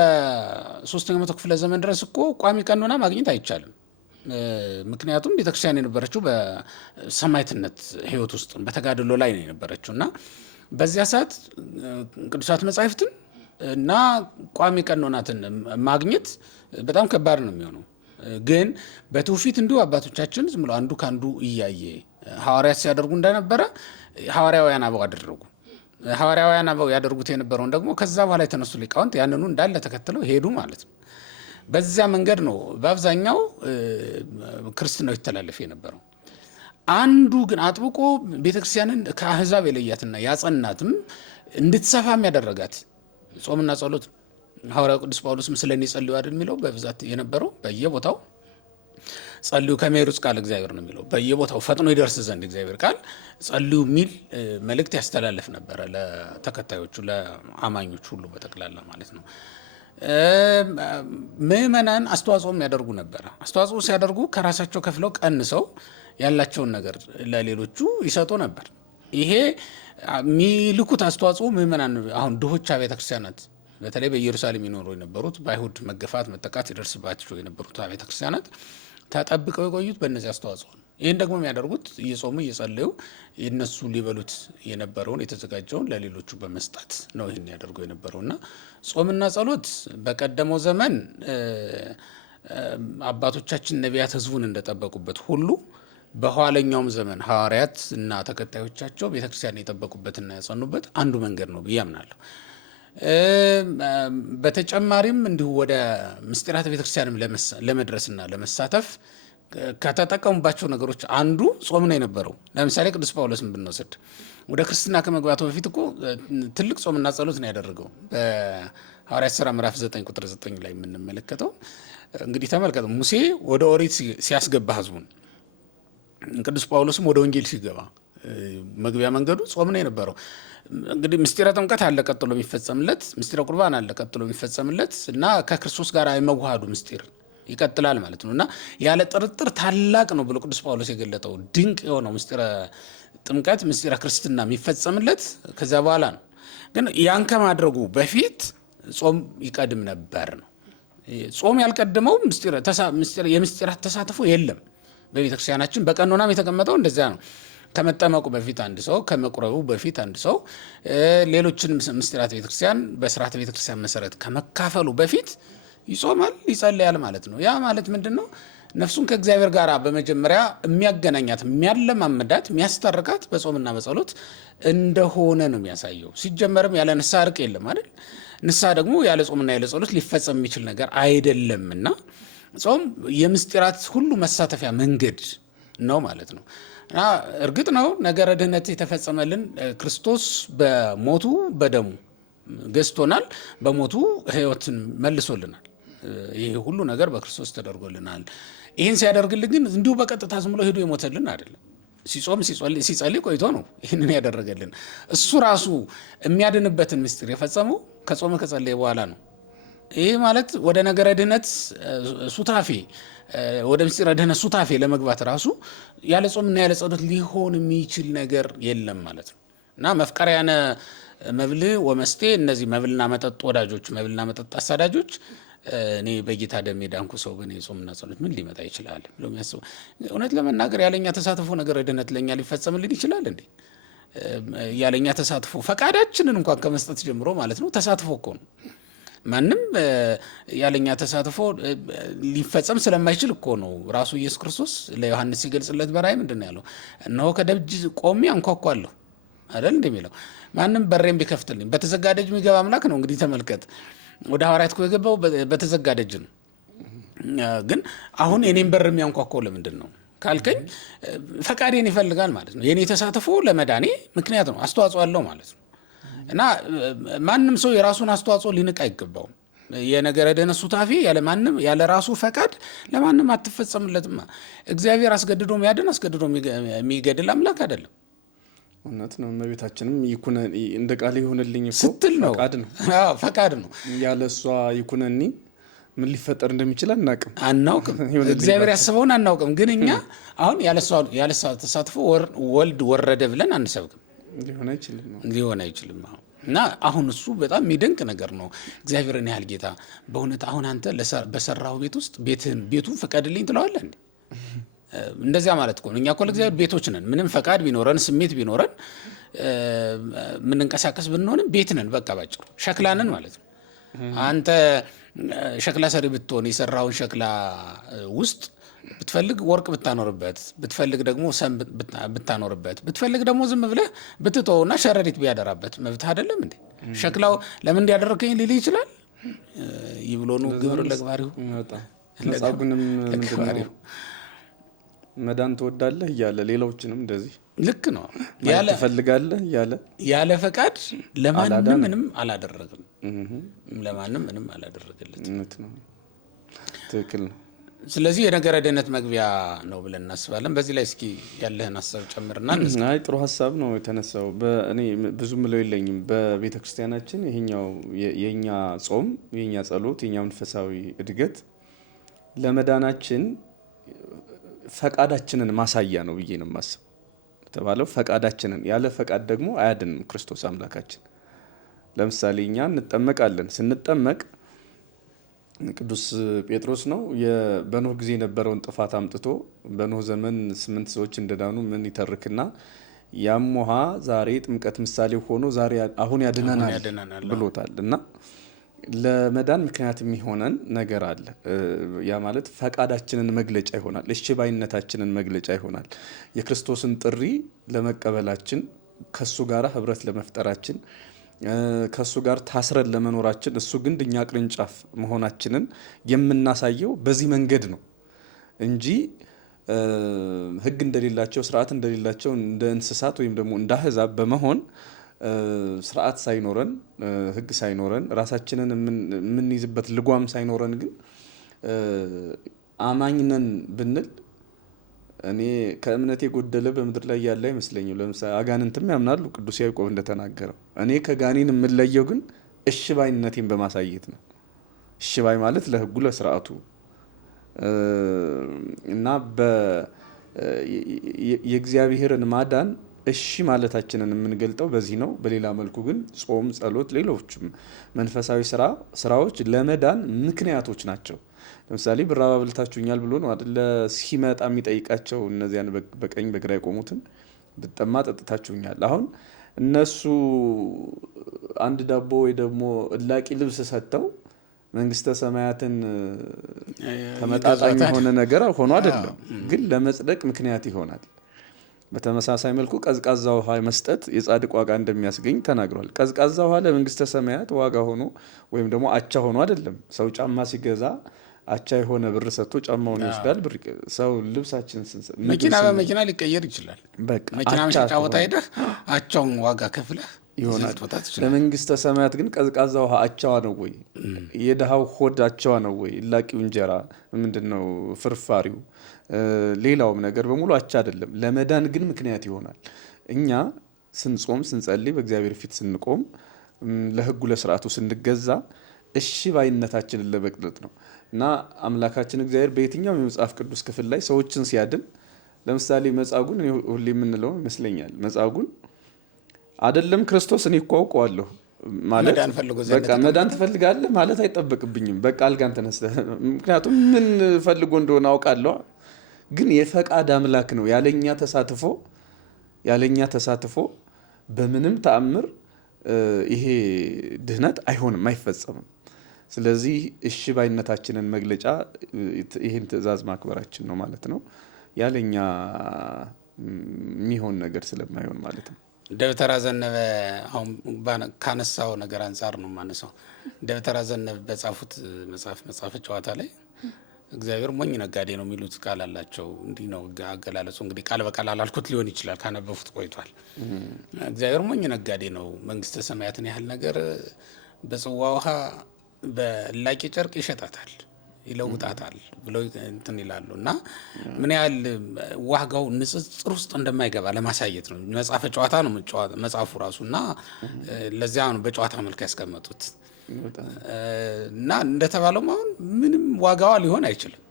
3ኛው መቶ ክፍለ ዘመን ድረስ እኮ ቋሚ ቀኖና ማግኘት አይቻልም። ምክንያቱም ቤተክርስቲያን የነበረችው በሰማዕትነት ሕይወት ውስጥ በተጋድሎ ላይ ነው የነበረችው እና በዚያ ሰዓት ቅዱሳት መጻሕፍትን እና ቋሚ ቀኖናትን ማግኘት በጣም ከባድ ነው የሚሆነው። ግን በትውፊት እንዲሁ አባቶቻችን ዝም ብሎ አንዱ ካንዱ እያየ ሐዋርያት ሲያደርጉ እንደነበረ ሐዋርያውያን አበው አደረጉ። ሐዋርያውያን አበው ያደርጉት የነበረውን ደግሞ ከዛ በኋላ የተነሱ ሊቃውንት ያንኑ እንዳለ ተከትለው ሄዱ ማለት ነው። በዚያ መንገድ ነው በአብዛኛው ክርስትናው ይተላለፍ የነበረው። አንዱ ግን አጥብቆ ቤተክርስቲያንን ከአህዛብ የለያትና ያጸናትም እንድትሰፋም ያደረጋት ጾምና ጸሎት። ሐዋርያው ቅዱስ ጳውሎስም ስለኔ ጸልዩ አይደል የሚለው በብዛት የነበረው በየቦታው ጸልዩ ከመይሩጽ ቃል እግዚአብሔር ነው የሚለው በየቦታው ፈጥኖ ይደርስ ዘንድ እግዚአብሔር ቃል ጸልዩ የሚል መልእክት ያስተላልፍ ነበረ ለተከታዮቹ ለአማኞች ሁሉ በጠቅላላ ማለት ነው። ምእመናን አስተዋጽኦም ያደርጉ ነበረ። አስተዋጽኦ ሲያደርጉ ከራሳቸው ከፍለው ቀንሰው ያላቸውን ነገር ለሌሎቹ ይሰጡ ነበር። ይሄ የሚልኩት አስተዋጽኦ ምእመናን አሁን ድሆች አብያተ ክርስቲያናት በተለይ በኢየሩሳሌም ይኖሩ የነበሩት በአይሁድ መገፋት መጠቃት ይደርስባቸው የነበሩት አብያተ ክርስቲያናት ተጠብቀው የቆዩት በእነዚህ አስተዋጽኦ ነው። ይህን ደግሞ የሚያደርጉት እየጾሙ እየጸለዩ የነሱ ሊበሉት የነበረውን የተዘጋጀውን ለሌሎቹ በመስጠት ነው ይህን ያደርጉ የነበረውና ጾምና ጸሎት በቀደመው ዘመን አባቶቻችን ነቢያት ህዝቡን እንደጠበቁበት ሁሉ በኋለኛውም ዘመን ሐዋርያት እና ተከታዮቻቸው ቤተክርስቲያን የጠበቁበትና ያጸኑበት አንዱ መንገድ ነው ብዬ አምናለሁ። በተጨማሪም እንዲሁ ወደ ምስጢራተ ቤተክርስቲያንም ለመድረስና ለመሳተፍ ከተጠቀሙባቸው ነገሮች አንዱ ጾም ነው የነበረው። ለምሳሌ ቅዱስ ጳውሎስን ብንወስድ ወደ ክርስትና ከመግባቱ በፊት እኮ ትልቅ ጾምና ጸሎት ነው ያደረገው። በሐዋርያት ሥራ ምዕራፍ 9 ቁጥር 9 ላይ የምንመለከተው እንግዲህ ተመልከቱ። ሙሴ ወደ ኦሪት ሲያስገባ ህዝቡን፣ ቅዱስ ጳውሎስም ወደ ወንጌል ሲገባ መግቢያ መንገዱ ጾም ነው የነበረው። እንግዲህ ምስጢረ ጥምቀት አለ ቀጥሎ የሚፈጸምለት፣ ምስጢረ ቁርባን አለ ቀጥሎ የሚፈጸምለት እና ከክርስቶስ ጋር የመዋሃዱ ምስጢር ይቀጥላል ማለት ነው እና ያለ ጥርጥር ታላቅ ነው ብሎ ቅዱስ ጳውሎስ የገለጠው ድንቅ የሆነው ምስጢረ ጥምቀት ምስጢረ ክርስትና የሚፈጸምለት ከዚያ በኋላ ነው። ግን ያን ከማድረጉ በፊት ጾም ይቀድም ነበር ነው። ጾም ያልቀደመው የምስጢራት ተሳትፎ የለም በቤተክርስቲያናችን። በቀኖናም የተቀመጠው እንደዚያ ነው። ከመጠመቁ በፊት አንድ ሰው፣ ከመቁረቡ በፊት አንድ ሰው ሌሎችን ምስጢራት ቤተክርስቲያን በስርዓተ ቤተክርስቲያን መሰረት ከመካፈሉ በፊት ይጾማል፣ ይጸልያል ማለት ነው። ያ ማለት ምንድን ነው? ነፍሱን ከእግዚአብሔር ጋር በመጀመሪያ የሚያገናኛት፣ የሚያለማመዳት፣ የሚያስታርቃት በጾምና በጸሎት እንደሆነ ነው የሚያሳየው። ሲጀመርም ያለ ንስሐ እርቅ የለም አይደል? ንስሐ ደግሞ ያለ ጾምና ያለ ጸሎት ሊፈጸም የሚችል ነገር አይደለምና ጾም የምስጢራት ሁሉ መሳተፊያ መንገድ ነው ማለት ነው። እና እርግጥ ነው ነገረ ድህነት የተፈጸመልን ክርስቶስ በሞቱ በደሙ ገዝቶናል፣ በሞቱ ሕይወትን መልሶልናል። ይህ ሁሉ ነገር በክርስቶስ ተደርጎልናል። ይህን ሲያደርግልን ግን እንዲሁ በቀጥታ ዝም ብሎ ሄዶ የሞተልን አይደለም። ሲጾም ሲጸልይ ቆይቶ ነው ይህንን ያደረገልን። እሱ ራሱ የሚያድንበትን ምስጢር የፈጸመው ከጾመ ከጸለየ በኋላ ነው። ይህ ማለት ወደ ነገረ ድህነት ሱታፌ ወደ ምስጢረ ድህነት ሱታፌ ለመግባት ራሱ ያለ ጾምና ያለ ጸሎት ሊሆን የሚችል ነገር የለም ማለት ነው እና መፍቀሪያነ መብል ወመስቴ፣ እነዚህ መብልና መጠጥ ወዳጆች፣ መብልና መጠጥ አሳዳጆች እኔ በጌታ ደም የዳንኩ ሰው በእኔ ጾምና ጸሎት ምን ሊመጣ ይችላል ብሎ የሚያስቡ፣ እውነት ለመናገር ያለኛ ተሳትፎ ነገረ ድህነት ለእኛ ሊፈጸምልን ይችላል እንዴ? ያለኛ ተሳትፎ ፈቃዳችንን እንኳን ከመስጠት ጀምሮ ማለት ነው ተሳትፎ እኮ ነው። ማንም ያለኛ ተሳትፎ ሊፈጸም ስለማይችል እኮ ነው ራሱ ኢየሱስ ክርስቶስ ለዮሐንስ ሲገልጽለት በራእይ ምንድን ነው ያለው? እነሆ ከደጅ ቆሜ አንኳኳለሁ አይደል እንደሚለው፣ ማንም በሬን ቢከፍትልኝ። በተዘጋ ደጅ የሚገባ አምላክ ነው። እንግዲህ ተመልከት፣ ወደ ሐዋርያት እኮ የገባው በተዘጋ ደጅ ነው። ግን አሁን የኔን በር የሚያንኳኳው ለምንድን ነው ካልከኝ፣ ፈቃዴን ይፈልጋል ማለት ነው። የኔ ተሳትፎ ለመዳኔ ምክንያት ነው፣ አስተዋጽኦ አለው ማለት ነው። እና ማንም ሰው የራሱን አስተዋጽኦ ሊንቅ አይገባውም። የነገረ ድህነት ሱታፌ ያለ ራሱ ፈቃድ ለማንም አትፈጸምለትም። እግዚአብሔር አስገድዶ የሚያድን አስገድዶ የሚገድል አምላክ አይደለም። እውነት ነው። እመቤታችንም እንደ ቃል ይሁንልኝ ስትል ነው፣ ፈቃድ ነው። ያለ እሷ ይኩነኒ ምን ሊፈጠር እንደሚችል አናውቅም። እግዚአብሔር ያስበውን አናውቅም። ግን እኛ አሁን ያለ እሷ ተሳትፎ ወልድ ወረደ ብለን አንሰብክም። ሊሆን አይችልም። እና አሁን እሱ በጣም የሚደንቅ ነገር ነው። እግዚአብሔርን ያህል ጌታ በእውነት አሁን አንተ በሰራው ቤት ውስጥ ቤቱን ፍቀድልኝ ትለዋለህ እንዴ? እንደዚያ ማለት እኮ ነው። እኛ እኮ ለእግዚአብሔር ቤቶች ነን። ምንም ፈቃድ ቢኖረን ስሜት ቢኖረን የምንንቀሳቀስ ብንሆንም ቤት ነን። በቃ ባጭሩ ሸክላ ነን ማለት ነው። አንተ ሸክላ ሰሪ ብትሆን የሰራውን ሸክላ ውስጥ ብትፈልግ ወርቅ ብታኖርበት፣ ብትፈልግ ደግሞ ሰም ብታኖርበት፣ ብትፈልግ ደግሞ ዝም ብለህ ብትተውና ሸረሪት ቢያደራበት መብት አይደለም እንዴ? ሸክላው ለምን እንዲያደረከኝ ሊል ይችላል። ይብሎኑ ግብር ለግባሪው መጻጉንም ምንድነው መዳን ትወዳለህ እያለ ሌሎችንም እንደዚህ ልክ ነው ያለ ትፈልጋለህ እያለ ያለ ፈቃድ ለማንም ምንም አላደረግም። ለማንም ምንም አላደረገለትም። ትክክል ነው። ስለዚህ የነገረ ድህነት መግቢያ ነው ብለን እናስባለን። በዚህ ላይ እስኪ ያለህን ሀሳብ ጨምርና። አይ ጥሩ ሀሳብ ነው የተነሳው። እኔ ብዙ ምለው የለኝም። በቤተ ክርስቲያናችን ይሄኛው የኛ ጾም፣ የኛ ጸሎት፣ የኛ መንፈሳዊ እድገት ለመዳናችን ፈቃዳችንን ማሳያ ነው ብዬ ነው የማስበው። ተባለው ፈቃዳችንን፣ ያለ ፈቃድ ደግሞ አያድንም ክርስቶስ አምላካችን። ለምሳሌ እኛ እንጠመቃለን። ስንጠመቅ ቅዱስ ጴጥሮስ ነው በኖህ ጊዜ የነበረውን ጥፋት አምጥቶ በኖህ ዘመን 8 ሰዎች እንደዳኑ ምን ይተርክና ያም ውሃ ዛሬ ጥምቀት ምሳሌ ሆኖ ዛሬ አሁን ያድነናል ብሎታል። እና ለመዳን ምክንያት የሚሆነን ነገር አለ። ያ ማለት ፈቃዳችንን መግለጫ ይሆናል። እሺ ባይነታችንን መግለጫ ይሆናል። የክርስቶስን ጥሪ ለመቀበላችን፣ ከሱ ጋር ህብረት ለመፍጠራችን፣ ከሱ ጋር ታስረን ለመኖራችን፣ እሱ ግንድ እኛ ቅርንጫፍ መሆናችንን የምናሳየው በዚህ መንገድ ነው እንጂ ህግ እንደሌላቸው ስርዓት እንደሌላቸው እንደ እንስሳት ወይም ደግሞ እንደ አህዛብ በመሆን ስርዓት ሳይኖረን ህግ ሳይኖረን ራሳችንን የምንይዝበት ልጓም ሳይኖረን ግን አማኝነን ብንል እኔ ከእምነት የጎደለ በምድር ላይ ያለ አይመስለኝም። ለምሳሌ አጋንንትም ያምናሉ። ቅዱስ ያዕቆብ እንደተናገረው እኔ ከጋኔን የምለየው ግን እሺ ባይነቴን በማሳየት ነው። እሺ ባይ ማለት ለህጉ ለስርዓቱ እና የእግዚአብሔርን ማዳን እሺ ማለታችንን የምንገልጠው በዚህ ነው። በሌላ መልኩ ግን ጾም፣ ጸሎት፣ ሌሎችም መንፈሳዊ ስራዎች ለመዳን ምክንያቶች ናቸው። ለምሳሌ ብራብ አብልታችሁኛል ብሎ ነው አይደል ሲመጣ የሚጠይቃቸው እነዚያን በቀኝ በግራ የቆሙትን ብጠማ ጠጥታችሁኛል። አሁን እነሱ አንድ ዳቦ ወይ ደግሞ እላቂ ልብስ ሰጥተው መንግስተ ሰማያትን ተመጣጣኝ የሆነ ነገር ሆኖ አይደለም፣ ግን ለመጽደቅ ምክንያት ይሆናል። በተመሳሳይ መልኩ ቀዝቃዛ ውሃ መስጠት የጻድቅ ዋጋ እንደሚያስገኝ ተናግሯል። ቀዝቃዛ ውሃ ለመንግስተ ሰማያት ዋጋ ሆኖ ወይም ደግሞ አቻ ሆኖ አይደለም። ሰው ጫማ ሲገዛ አቻ የሆነ ብር ሰጥቶ ጫማውን ይወስዳል። ሰው ልብሳችን ስንሰጥ መኪና በመኪና ሊቀየር ይችላል። መኪና መሸጫ ቦታ ሄደህ አቻውን ዋጋ ከፍለህ ይሆናል። ለመንግስተ ሰማያት ግን ቀዝቃዛ ውሃ አቻዋ ነው ወይ? የድሃው ሆድ አቻዋ ነው ወይ? ላቂው እንጀራ ምንድነው? ፍርፋሪው ሌላውም ነገር በሙሉ አቻ አይደለም። ለመዳን ግን ምክንያት ይሆናል። እኛ ስንጾም፣ ስንጸልይ፣ በእግዚአብሔር ፊት ስንቆም፣ ለህጉ ለስርዓቱ ስንገዛ እሺ ባይነታችንን ለመግለጥ ነው እና አምላካችን እግዚአብሔር በየትኛው የመጽሐፍ ቅዱስ ክፍል ላይ ሰዎችን ሲያድን፣ ለምሳሌ መጻጉን ሁሌ የምንለው ይመስለኛል። መጻጉን አይደለም ክርስቶስ እኔ እኮ አውቀዋለሁ ማለት በቃ መዳን ትፈልጋለህ ማለት አይጠበቅብኝም። በቃ አልጋን ተነስተህ ምክንያቱም ምን ፈልጎ እንደሆነ አውቃለሁ። ግን የፈቃድ አምላክ ነው። ያለኛ ተሳትፎ በምንም ተአምር ይሄ ድህነት አይሆንም፣ አይፈጸምም። ስለዚህ እሺ ባይነታችንን መግለጫ ይህን ትእዛዝ ማክበራችን ነው ማለት ነው። ያለኛ የሚሆን ነገር ስለማይሆን ማለት ነው። ደብተራ ዘነበ አሁን ካነሳው ነገር አንጻር ነው ማነሳው። ደብተራ ዘነበ በጻፉት መጽሐፍ ጨዋታ ላይ እግዚአብሔር ሞኝ ነጋዴ ነው የሚሉት ቃል አላቸው። እንዲህ ነው አገላለጹ። እንግዲህ ቃል በቃል አላልኩት ሊሆን ይችላል፣ ካነበፉት ቆይቷል። እግዚአብሔር ሞኝ ነጋዴ ነው፣ መንግስተ ሰማያትን ያህል ነገር በጽዋ ውሃ በላቂ ጨርቅ ይሸጣታል፣ ይለውጣታል ብለው እንትን ይላሉ። እና ምን ያህል ዋጋው ንጽጽር ውስጥ እንደማይገባ ለማሳየት ነው። መጽሐፈ ጨዋታ ነው መጽሐፉ ራሱ እና ለዚያ ነው በጨዋታ መልክ ያስቀመጡት። እና እንደተባለው አሁን ምንም ዋጋዋ ሊሆን አይችልም።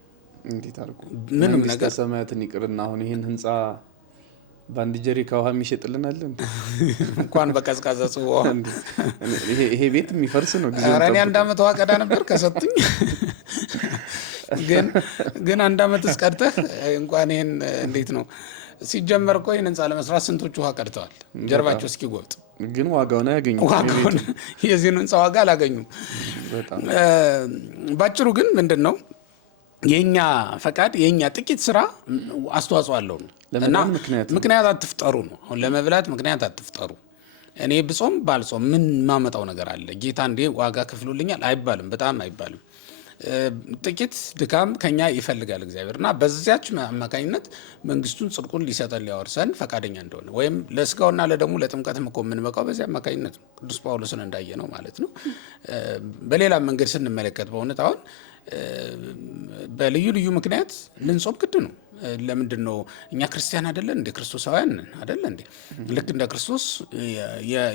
እንዴት አድርጎ ምንም ነገር ሰማያትን ይቅርና አሁን ይህን ህንፃ በአንድ ጀሪካ ውሃ የሚሸጥልናል እንኳን በቀዝቃዛ ጽዋ። ይሄ ቤት የሚፈርስ ነው። ኧረ እኔ 1 ዓመት ውሃ ቀዳ ነበር ከሰጡኝ። ግን 1 ዓመት እስቀድተህ እንኳን ይህን እንዴት ነው ሲጀመር እኮ ይህን ህንፃ ለመስራት ስንቶች ውሃ ቀድተዋል ጀርባቸው እስኪጎብጥ። ግን ዋጋውን አያገኙም። የዚህን ህንፃ ዋጋ አላገኙም። ባጭሩ ግን ምንድን ነው የኛ ፈቃድ የኛ ጥቂት ስራ አስተዋጽኦ አለው እና ምክንያት አትፍጠሩ ነው። አሁን ለመብላት ምክንያት አትፍጠሩ። እኔ ብጾም ባልጾም ምን ማመጣው ነገር አለ? ጌታ እንዴ ዋጋ ከፍሎልኛል አይባልም፣ በጣም አይባልም። ጥቂት ድካም ከኛ ይፈልጋል እግዚአብሔር እና በዚያች አማካኝነት መንግስቱን ጽድቁን ሊሰጠን ሊያወርሰን ፈቃደኛ እንደሆነ ወይም ለስጋውና ለደሙ ለጥምቀትም እኮ የምንበቃው በዚያ አማካኝነት ነው። ቅዱስ ጳውሎስን እንዳየ ነው ማለት ነው። በሌላ መንገድ ስንመለከት በእውነት አሁን በልዩ ልዩ ምክንያት ልንጾም ግድ ነው። ለምንድን ነው? እኛ ክርስቲያን አይደለን እንዴ? ክርስቶሳውያን አይደለን እንዴ? ልክ እንደ ክርስቶስ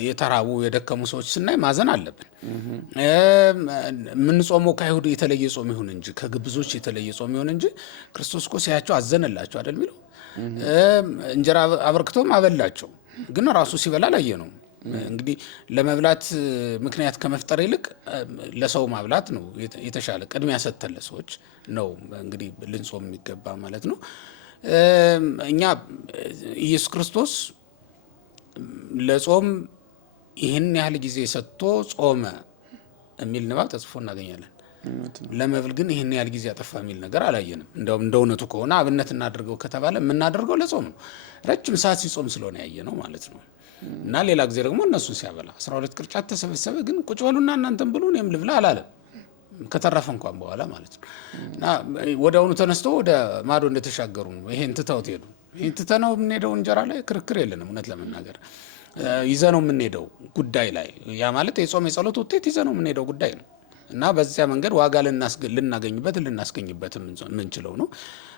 የተራቡ የደከሙ ሰዎች ስናይ ማዘን አለብን። የምንጾመው ከአይሁድ የተለየ ጾም ይሁን እንጂ ከግብዞች የተለየ ጾም ይሁን እንጂ ክርስቶስ እኮ ሲያቸው አዘነላቸው አይደል የሚለው። እንጀራ አበርክቶም አበላቸው፣ ግን ራሱ ሲበላ ላየ ነው። እንግዲህ ለመብላት ምክንያት ከመፍጠር ይልቅ ለሰው ማብላት ነው የተሻለ። ቅድሚያ ሰጥተን ለሰዎች ነው እንግዲህ ልንጾም የሚገባ ማለት ነው። እኛ ኢየሱስ ክርስቶስ ለጾም ይህን ያህል ጊዜ ሰጥቶ ጾመ የሚል ንባብ ተጽፎ እናገኛለን። ለመብል ግን ይህን ያህል ጊዜ ያጠፋ የሚል ነገር አላየንም። እንደውም እንደ እውነቱ ከሆነ አብነት እናደርገው ከተባለ የምናደርገው ለጾም ነው። ረጅም ሰዓት ሲጾም ስለሆነ ያየ ነው ማለት ነው። እና ሌላ ጊዜ ደግሞ እነሱን ሲያበላ 12 ቅርጫት ተሰበሰበ፣ ግን ቁጭ በሉና እናንተም ብሉ እኔም ልብላ አላለም። ከተረፈ እንኳን በኋላ ማለት ነው። እና ወዲያውኑ ተነስቶ ወደ ማዶ እንደተሻገሩ ነው። ይሄን ትተውት ሄዱ። ይሄን ትተነው የምንሄደው እንጀራ ላይ ክርክር የለንም። እውነት ለመናገር ይዘነው የምንሄደው ጉዳይ ላይ ያ ማለት የጾም የጸሎት ውጤት ይዘነው የምንሄደው ጉዳይ ነው። እና በዚያ መንገድ ዋጋ ልናገኝበት የምንችለው ነው።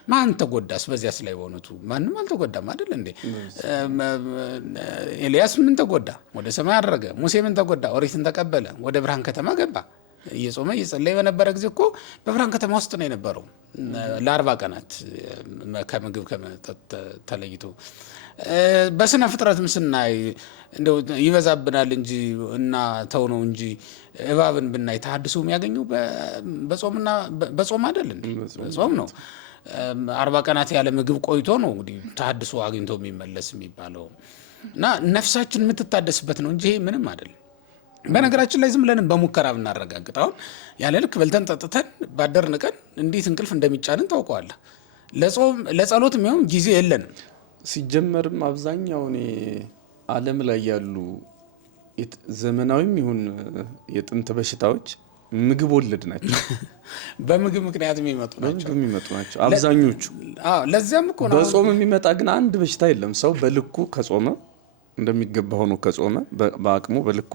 ማን ተጎዳስ? በዚያስ ላይ በእውነቱ ማንም አልተጎዳም አይደል እንዴ? ኤልያስ ምን ተጎዳ? ወደ ሰማይ አደረገ። ሙሴ ምን ተጎዳ? ኦሪትን ተቀበለ፣ ወደ ብርሃን ከተማ ገባ። እየጾመ እየጸለየ በነበረ ጊዜ እኮ በብርሃን ከተማ ውስጥ ነው የነበረው ለ40 ቀናት ከምግብ ከመጠጥ ተለይቶ። በስነ ፍጥረትም ስናይ እንደው ይበዛብናል እንጂ እና ተው ነው እንጂ እባብን ብናይ ተሐድሶ የሚያገኘው በጾም አይደል እንዴ? በጾም ነው። 40 ቀናት ያለ ምግብ ቆይቶ ነው እንግዲህ ተሐድሶ አግኝቶ የሚመለስ የሚባለው እና ነፍሳችን የምትታደስበት ነው እንጂ ይሄ ምንም አይደለም። በነገራችን ላይ ዝም ብለን በሙከራ ብናረጋግጥ አሁን ያለ ልክ በልተን ጠጥተን ባደርን ቀን እንዴት እንቅልፍ እንደሚጫንን ታውቀዋለህ። ለጸሎት የሚሆን ጊዜ የለንም። ሲጀመርም አብዛኛው ዓለም ላይ ያሉ ዘመናዊም ይሁን የጥንት በሽታዎች ምግብ ወለድ ናቸው። በምግብ ምክንያት የሚመጡ ናቸው አብዛኞቹ። ለዚያም እኮ ነው በጾም የሚመጣ ግን አንድ በሽታ የለም። ሰው በልኩ ከጾመ እንደሚገባ ሆኖ ከጾመ በአቅሙ በልኩ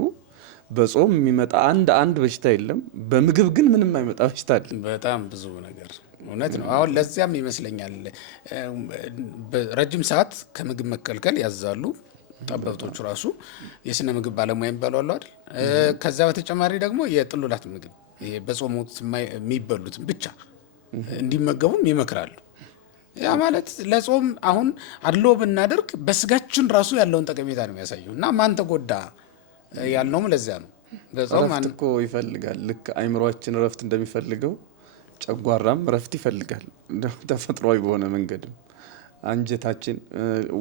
በጾም የሚመጣ አንድ በሽታ የለም። በምግብ ግን ምንም አይመጣ በሽታ አለ። በጣም ብዙ ነገር እውነት ነው። አሁን ለዚያም ይመስለኛል ረጅም ሰዓት ከምግብ መከልከል ያዛሉ ጠበብቶቹ ራሱ የስነ ምግብ ባለሙያ የሚባሉ አሉ አይደል? ከዛ በተጨማሪ ደግሞ የጥሉላት ምግብ በጾም ወቅት የሚበሉትን ብቻ እንዲመገቡም ይመክራሉ። ያ ማለት ለጾም አሁን አድሎ ብናደርግ በስጋችን ራሱ ያለውን ጠቀሜታ ነው የሚያሳየው። እና ማን ተጎዳ ያልነውም ለዚያ ነው። ረፍት እኮ ይፈልጋል። ልክ አይምሯችን ረፍት እንደሚፈልገው ጨጓራም ረፍት ይፈልጋል። ተፈጥሯዊ በሆነ መንገድም አንጀታችን፣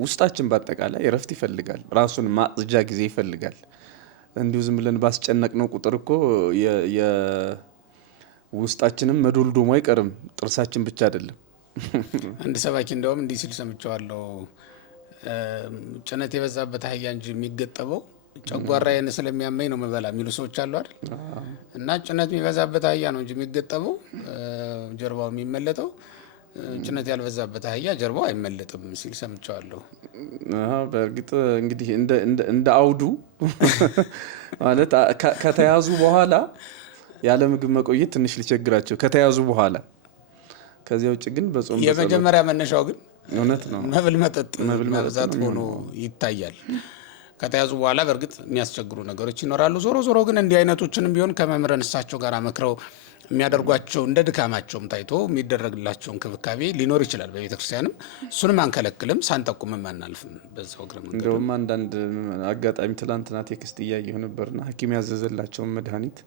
ውስጣችን በአጠቃላይ ረፍት ይፈልጋል። ራሱን ማጽጃ ጊዜ ይፈልጋል። እንዲሁ ዝም ብለን ባስጨነቅነው ቁጥር እኮ ውስጣችንም መዶልዶሙ አይቀርም። ጥርሳችን ብቻ አይደለም። አንድ ሰባኪ እንደውም እንዲህ ሲል ሰምቼዋለሁ። ጭነት የበዛበት አህያ እንጂ የሚገጠበው ጨጓራዬን ስለሚያመኝ ነው መበላ የሚሉ ሰዎች አሉ አይደል? እና ጭነት የሚበዛበት አህያ ነው እንጂ የሚገጠበው ጀርባው የሚመለጠው፣ ጭነት ያልበዛበት አህያ ጀርባው አይመለጥም ሲል ሰምቼዋለሁ። በእርግጥ እንግዲህ እንደ አውዱ ማለት ከተያዙ በኋላ ያለ ምግብ መቆየት ትንሽ ሊቸግራቸው ከተያዙ በኋላ። ከዚያ ውጭ ግን በጾም የመጀመሪያ መነሻው ግን እውነት ነው መብል መጠጥ መብዛት ሆኖ ይታያል። ከተያዙ በኋላ በእርግጥ የሚያስቸግሩ ነገሮች ይኖራሉ። ዞሮ ዞሮ ግን እንዲህ አይነቶችንም ቢሆን ከመምህረ ንስሐቸው ጋር መክረው የሚያደርጓቸው እንደ ድካማቸውም ታይቶ የሚደረግላቸው እንክብካቤ ሊኖር ይችላል በቤተክርስቲያንም። እሱንም አንከለክልም፣ ሳንጠቁምም አናልፍም። በዛው እግረ መንገድ እንደውም አንዳንድ አጋጣሚ ትላንትና ቴክስት እያየሁ ነበርና ሐኪም ያዘዘላቸውን መድኃኒት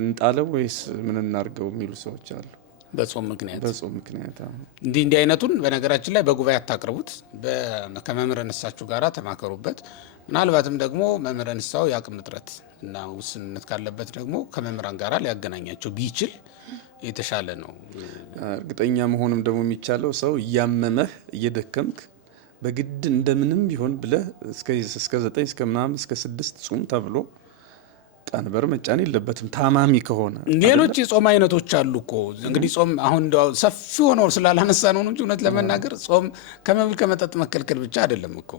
እንጣለው ወይስ ምን እናርገው የሚሉ ሰዎች አሉ። በጾም ምክንያት እንዲህ አይነቱን በነገራችን ላይ በጉባኤ አታቅርቡት። ከመምህረ ንስሐችሁ ጋር ተማከሩበት። ምናልባትም ደግሞ መምህረ ንስሐው የአቅም እጥረት እና ውስንነት ካለበት ደግሞ ከመምህራን ጋር ሊያገናኛቸው ቢችል የተሻለ ነው። እርግጠኛ መሆንም ደግሞ የሚቻለው ሰው እያመመህ እየደከምክ በግድ እንደምንም ቢሆን ብለህ እስከ 9 እስከ ምናምን እስከ 6 ጾም ተብሎ ቀንበር መጫን የለበትም ታማሚ ከሆነ። ሌሎች የጾም አይነቶች አሉ እኮ እንግዲህ ጾም አሁን እንደው ሰፊ ሆኖ ስላላነሳ ነው እንጂ እውነት ለመናገር ጾም ከመብል ከመጠጥ መከልከል ብቻ አይደለም እኮ።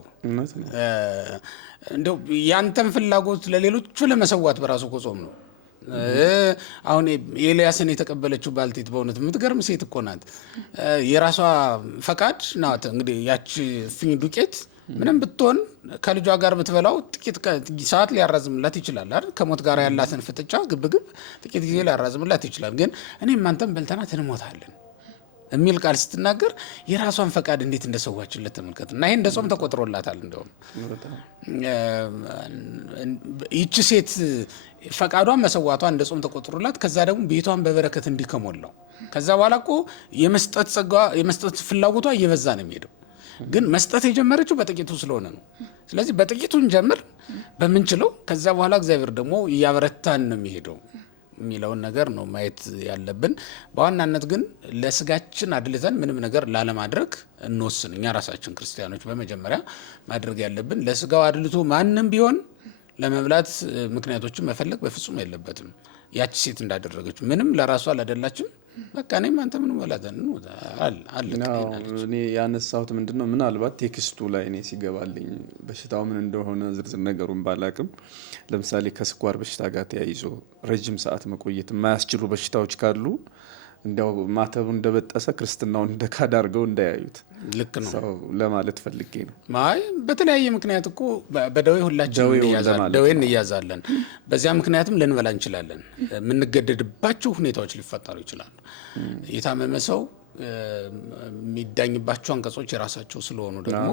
እንደው ያንተን ፍላጎት ለሌሎቹ ለመሰዋት በራሱ እኮ ጾም ነው። አሁን ኤልያስን የተቀበለችው ባልቴት በእውነት የምትገርም ሴት እኮ ናት። የራሷ ፈቃድ ናት እንግዲህ ያቺ ፍኝ ዱቄት ምንም ብትሆን ከልጇ ጋር ብትበላው ጥቂት ሰዓት ሊያራዝምላት ይችላል አይደል? ከሞት ጋር ያላትን ፍጥጫ ግብግብ ጥቂት ጊዜ ሊያራዝምላት ይችላል። ግን እኔም አንተም በልተናት እንሞታለን የሚል ቃል ስትናገር የራሷን ፈቃድ እንዴት እንደሰዋችለት ተመልከት። እና ይሄ እንደ ጾም ተቆጥሮላታል። እንደውም ይቺ ሴት ፈቃዷን መሰዋቷ እንደ ጾም ተቆጥሮላት ከዛ ደግሞ ቤቷን በበረከት እንዲከሞላው ከዛ በኋላ እኮ የመስጠት ጸጋዋ የመስጠት ፍላጎቷ እየበዛ ነው የሚሄደው። ግን መስጠት የጀመረችው በጥቂቱ ስለሆነ ነው። ስለዚህ በጥቂቱን ጀምር በምንችለው ከዛ በኋላ እግዚአብሔር ደግሞ እያበረታን ነው የሚሄደው የሚለውን ነገር ነው ማየት ያለብን። በዋናነት ግን ለስጋችን አድልተን ምንም ነገር ላለማድረግ እንወስን። እኛ ራሳችን ክርስቲያኖች በመጀመሪያ ማድረግ ያለብን ለስጋው አድልቶ ማንም ቢሆን ለመብላት ምክንያቶችን መፈለግ በፍጹም የለበትም። ያቺ ሴት እንዳደረገችው ምንም ለራሷ አላደላችም። በቃ እኔም አንተ ምን ወላደን እኔ ያነሳሁት ምንድነው ምናልባት ቴክስቱ ላይ እኔ ሲገባልኝ በሽታው ምን እንደሆነ ዝርዝር ነገሩን ባላቅም ለምሳሌ ከስኳር በሽታ ጋር ተያይዞ ረጅም ሰዓት መቆየት የማያስችሉ በሽታዎች ካሉ እንዲያው ማተቡ እንደበጠሰ ክርስትናውን እንደካድ አድርገው እንዳያዩት ልክ ነው ለማለት ፈልጌ ነው። ማይ በተለያየ ምክንያት እኮ በደዌ ሁላችን ደዌን እንያዛለን። በዚያ ምክንያትም ልንበላ እንችላለን። የምንገደድባቸው ሁኔታዎች ሊፈጠሩ ይችላሉ። የታመመ ሰው የሚዳኝባቸው አንቀጾች የራሳቸው ስለሆኑ ደግሞ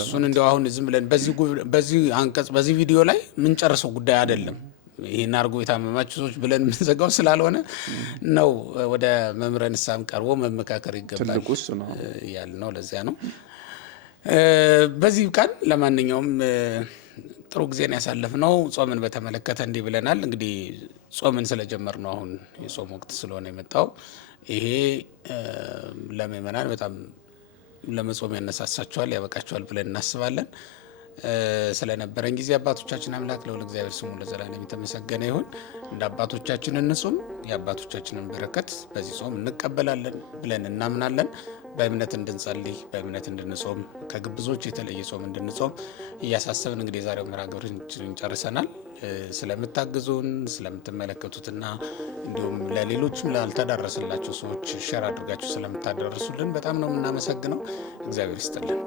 እሱን እንደው አሁን ዝም ብለን በዚህ አንቀጽ በዚህ ቪዲዮ ላይ የምንጨርሰው ጉዳይ አይደለም። ይሄን አርጎ የታመማችሁ ሰዎች ብለን የምንዘጋው ስላልሆነ ነው። ወደ መምህረ ንስሐም ቀርቦ መመካከር ይገባል ያልነው ለዚያ ነው። በዚህ ቀን ለማንኛውም ጥሩ ጊዜን ያሳለፍነው ጾምን በተመለከተ እንዲህ ብለናል። እንግዲህ ጾምን ስለጀመር ነው አሁን የጾም ወቅት ስለሆነ የመጣው ይሄ ለምእመናን በጣም ለመጾም ያነሳሳቸዋል ያበቃቸዋል ብለን እናስባለን። ስለነበረን ጊዜ አባቶቻችን አምላክ ለሁሉ እግዚአብሔር ስሙ ለዘላለም የተመሰገነ ይሁን። እንደ አባቶቻችን እንጹም፣ የአባቶቻችንን በረከት በዚህ ጾም እንቀበላለን ብለን እናምናለን። በእምነት እንድንጸልይ በእምነት እንድንጾም ከግብዞች የተለየ ጾም እንድንጾም እያሳሰብን እንግዲህ የዛሬው መርሃ ግብራችንን ጨርሰናል። ስለምታግዙን ስለምትመለከቱትና እንዲሁም ለሌሎችም ላልተዳረሰላቸው ሰዎች ሼር አድርጋችሁ ስለምታደርሱልን በጣም ነው የምናመሰግነው። እግዚአብሔር ይስጥልን።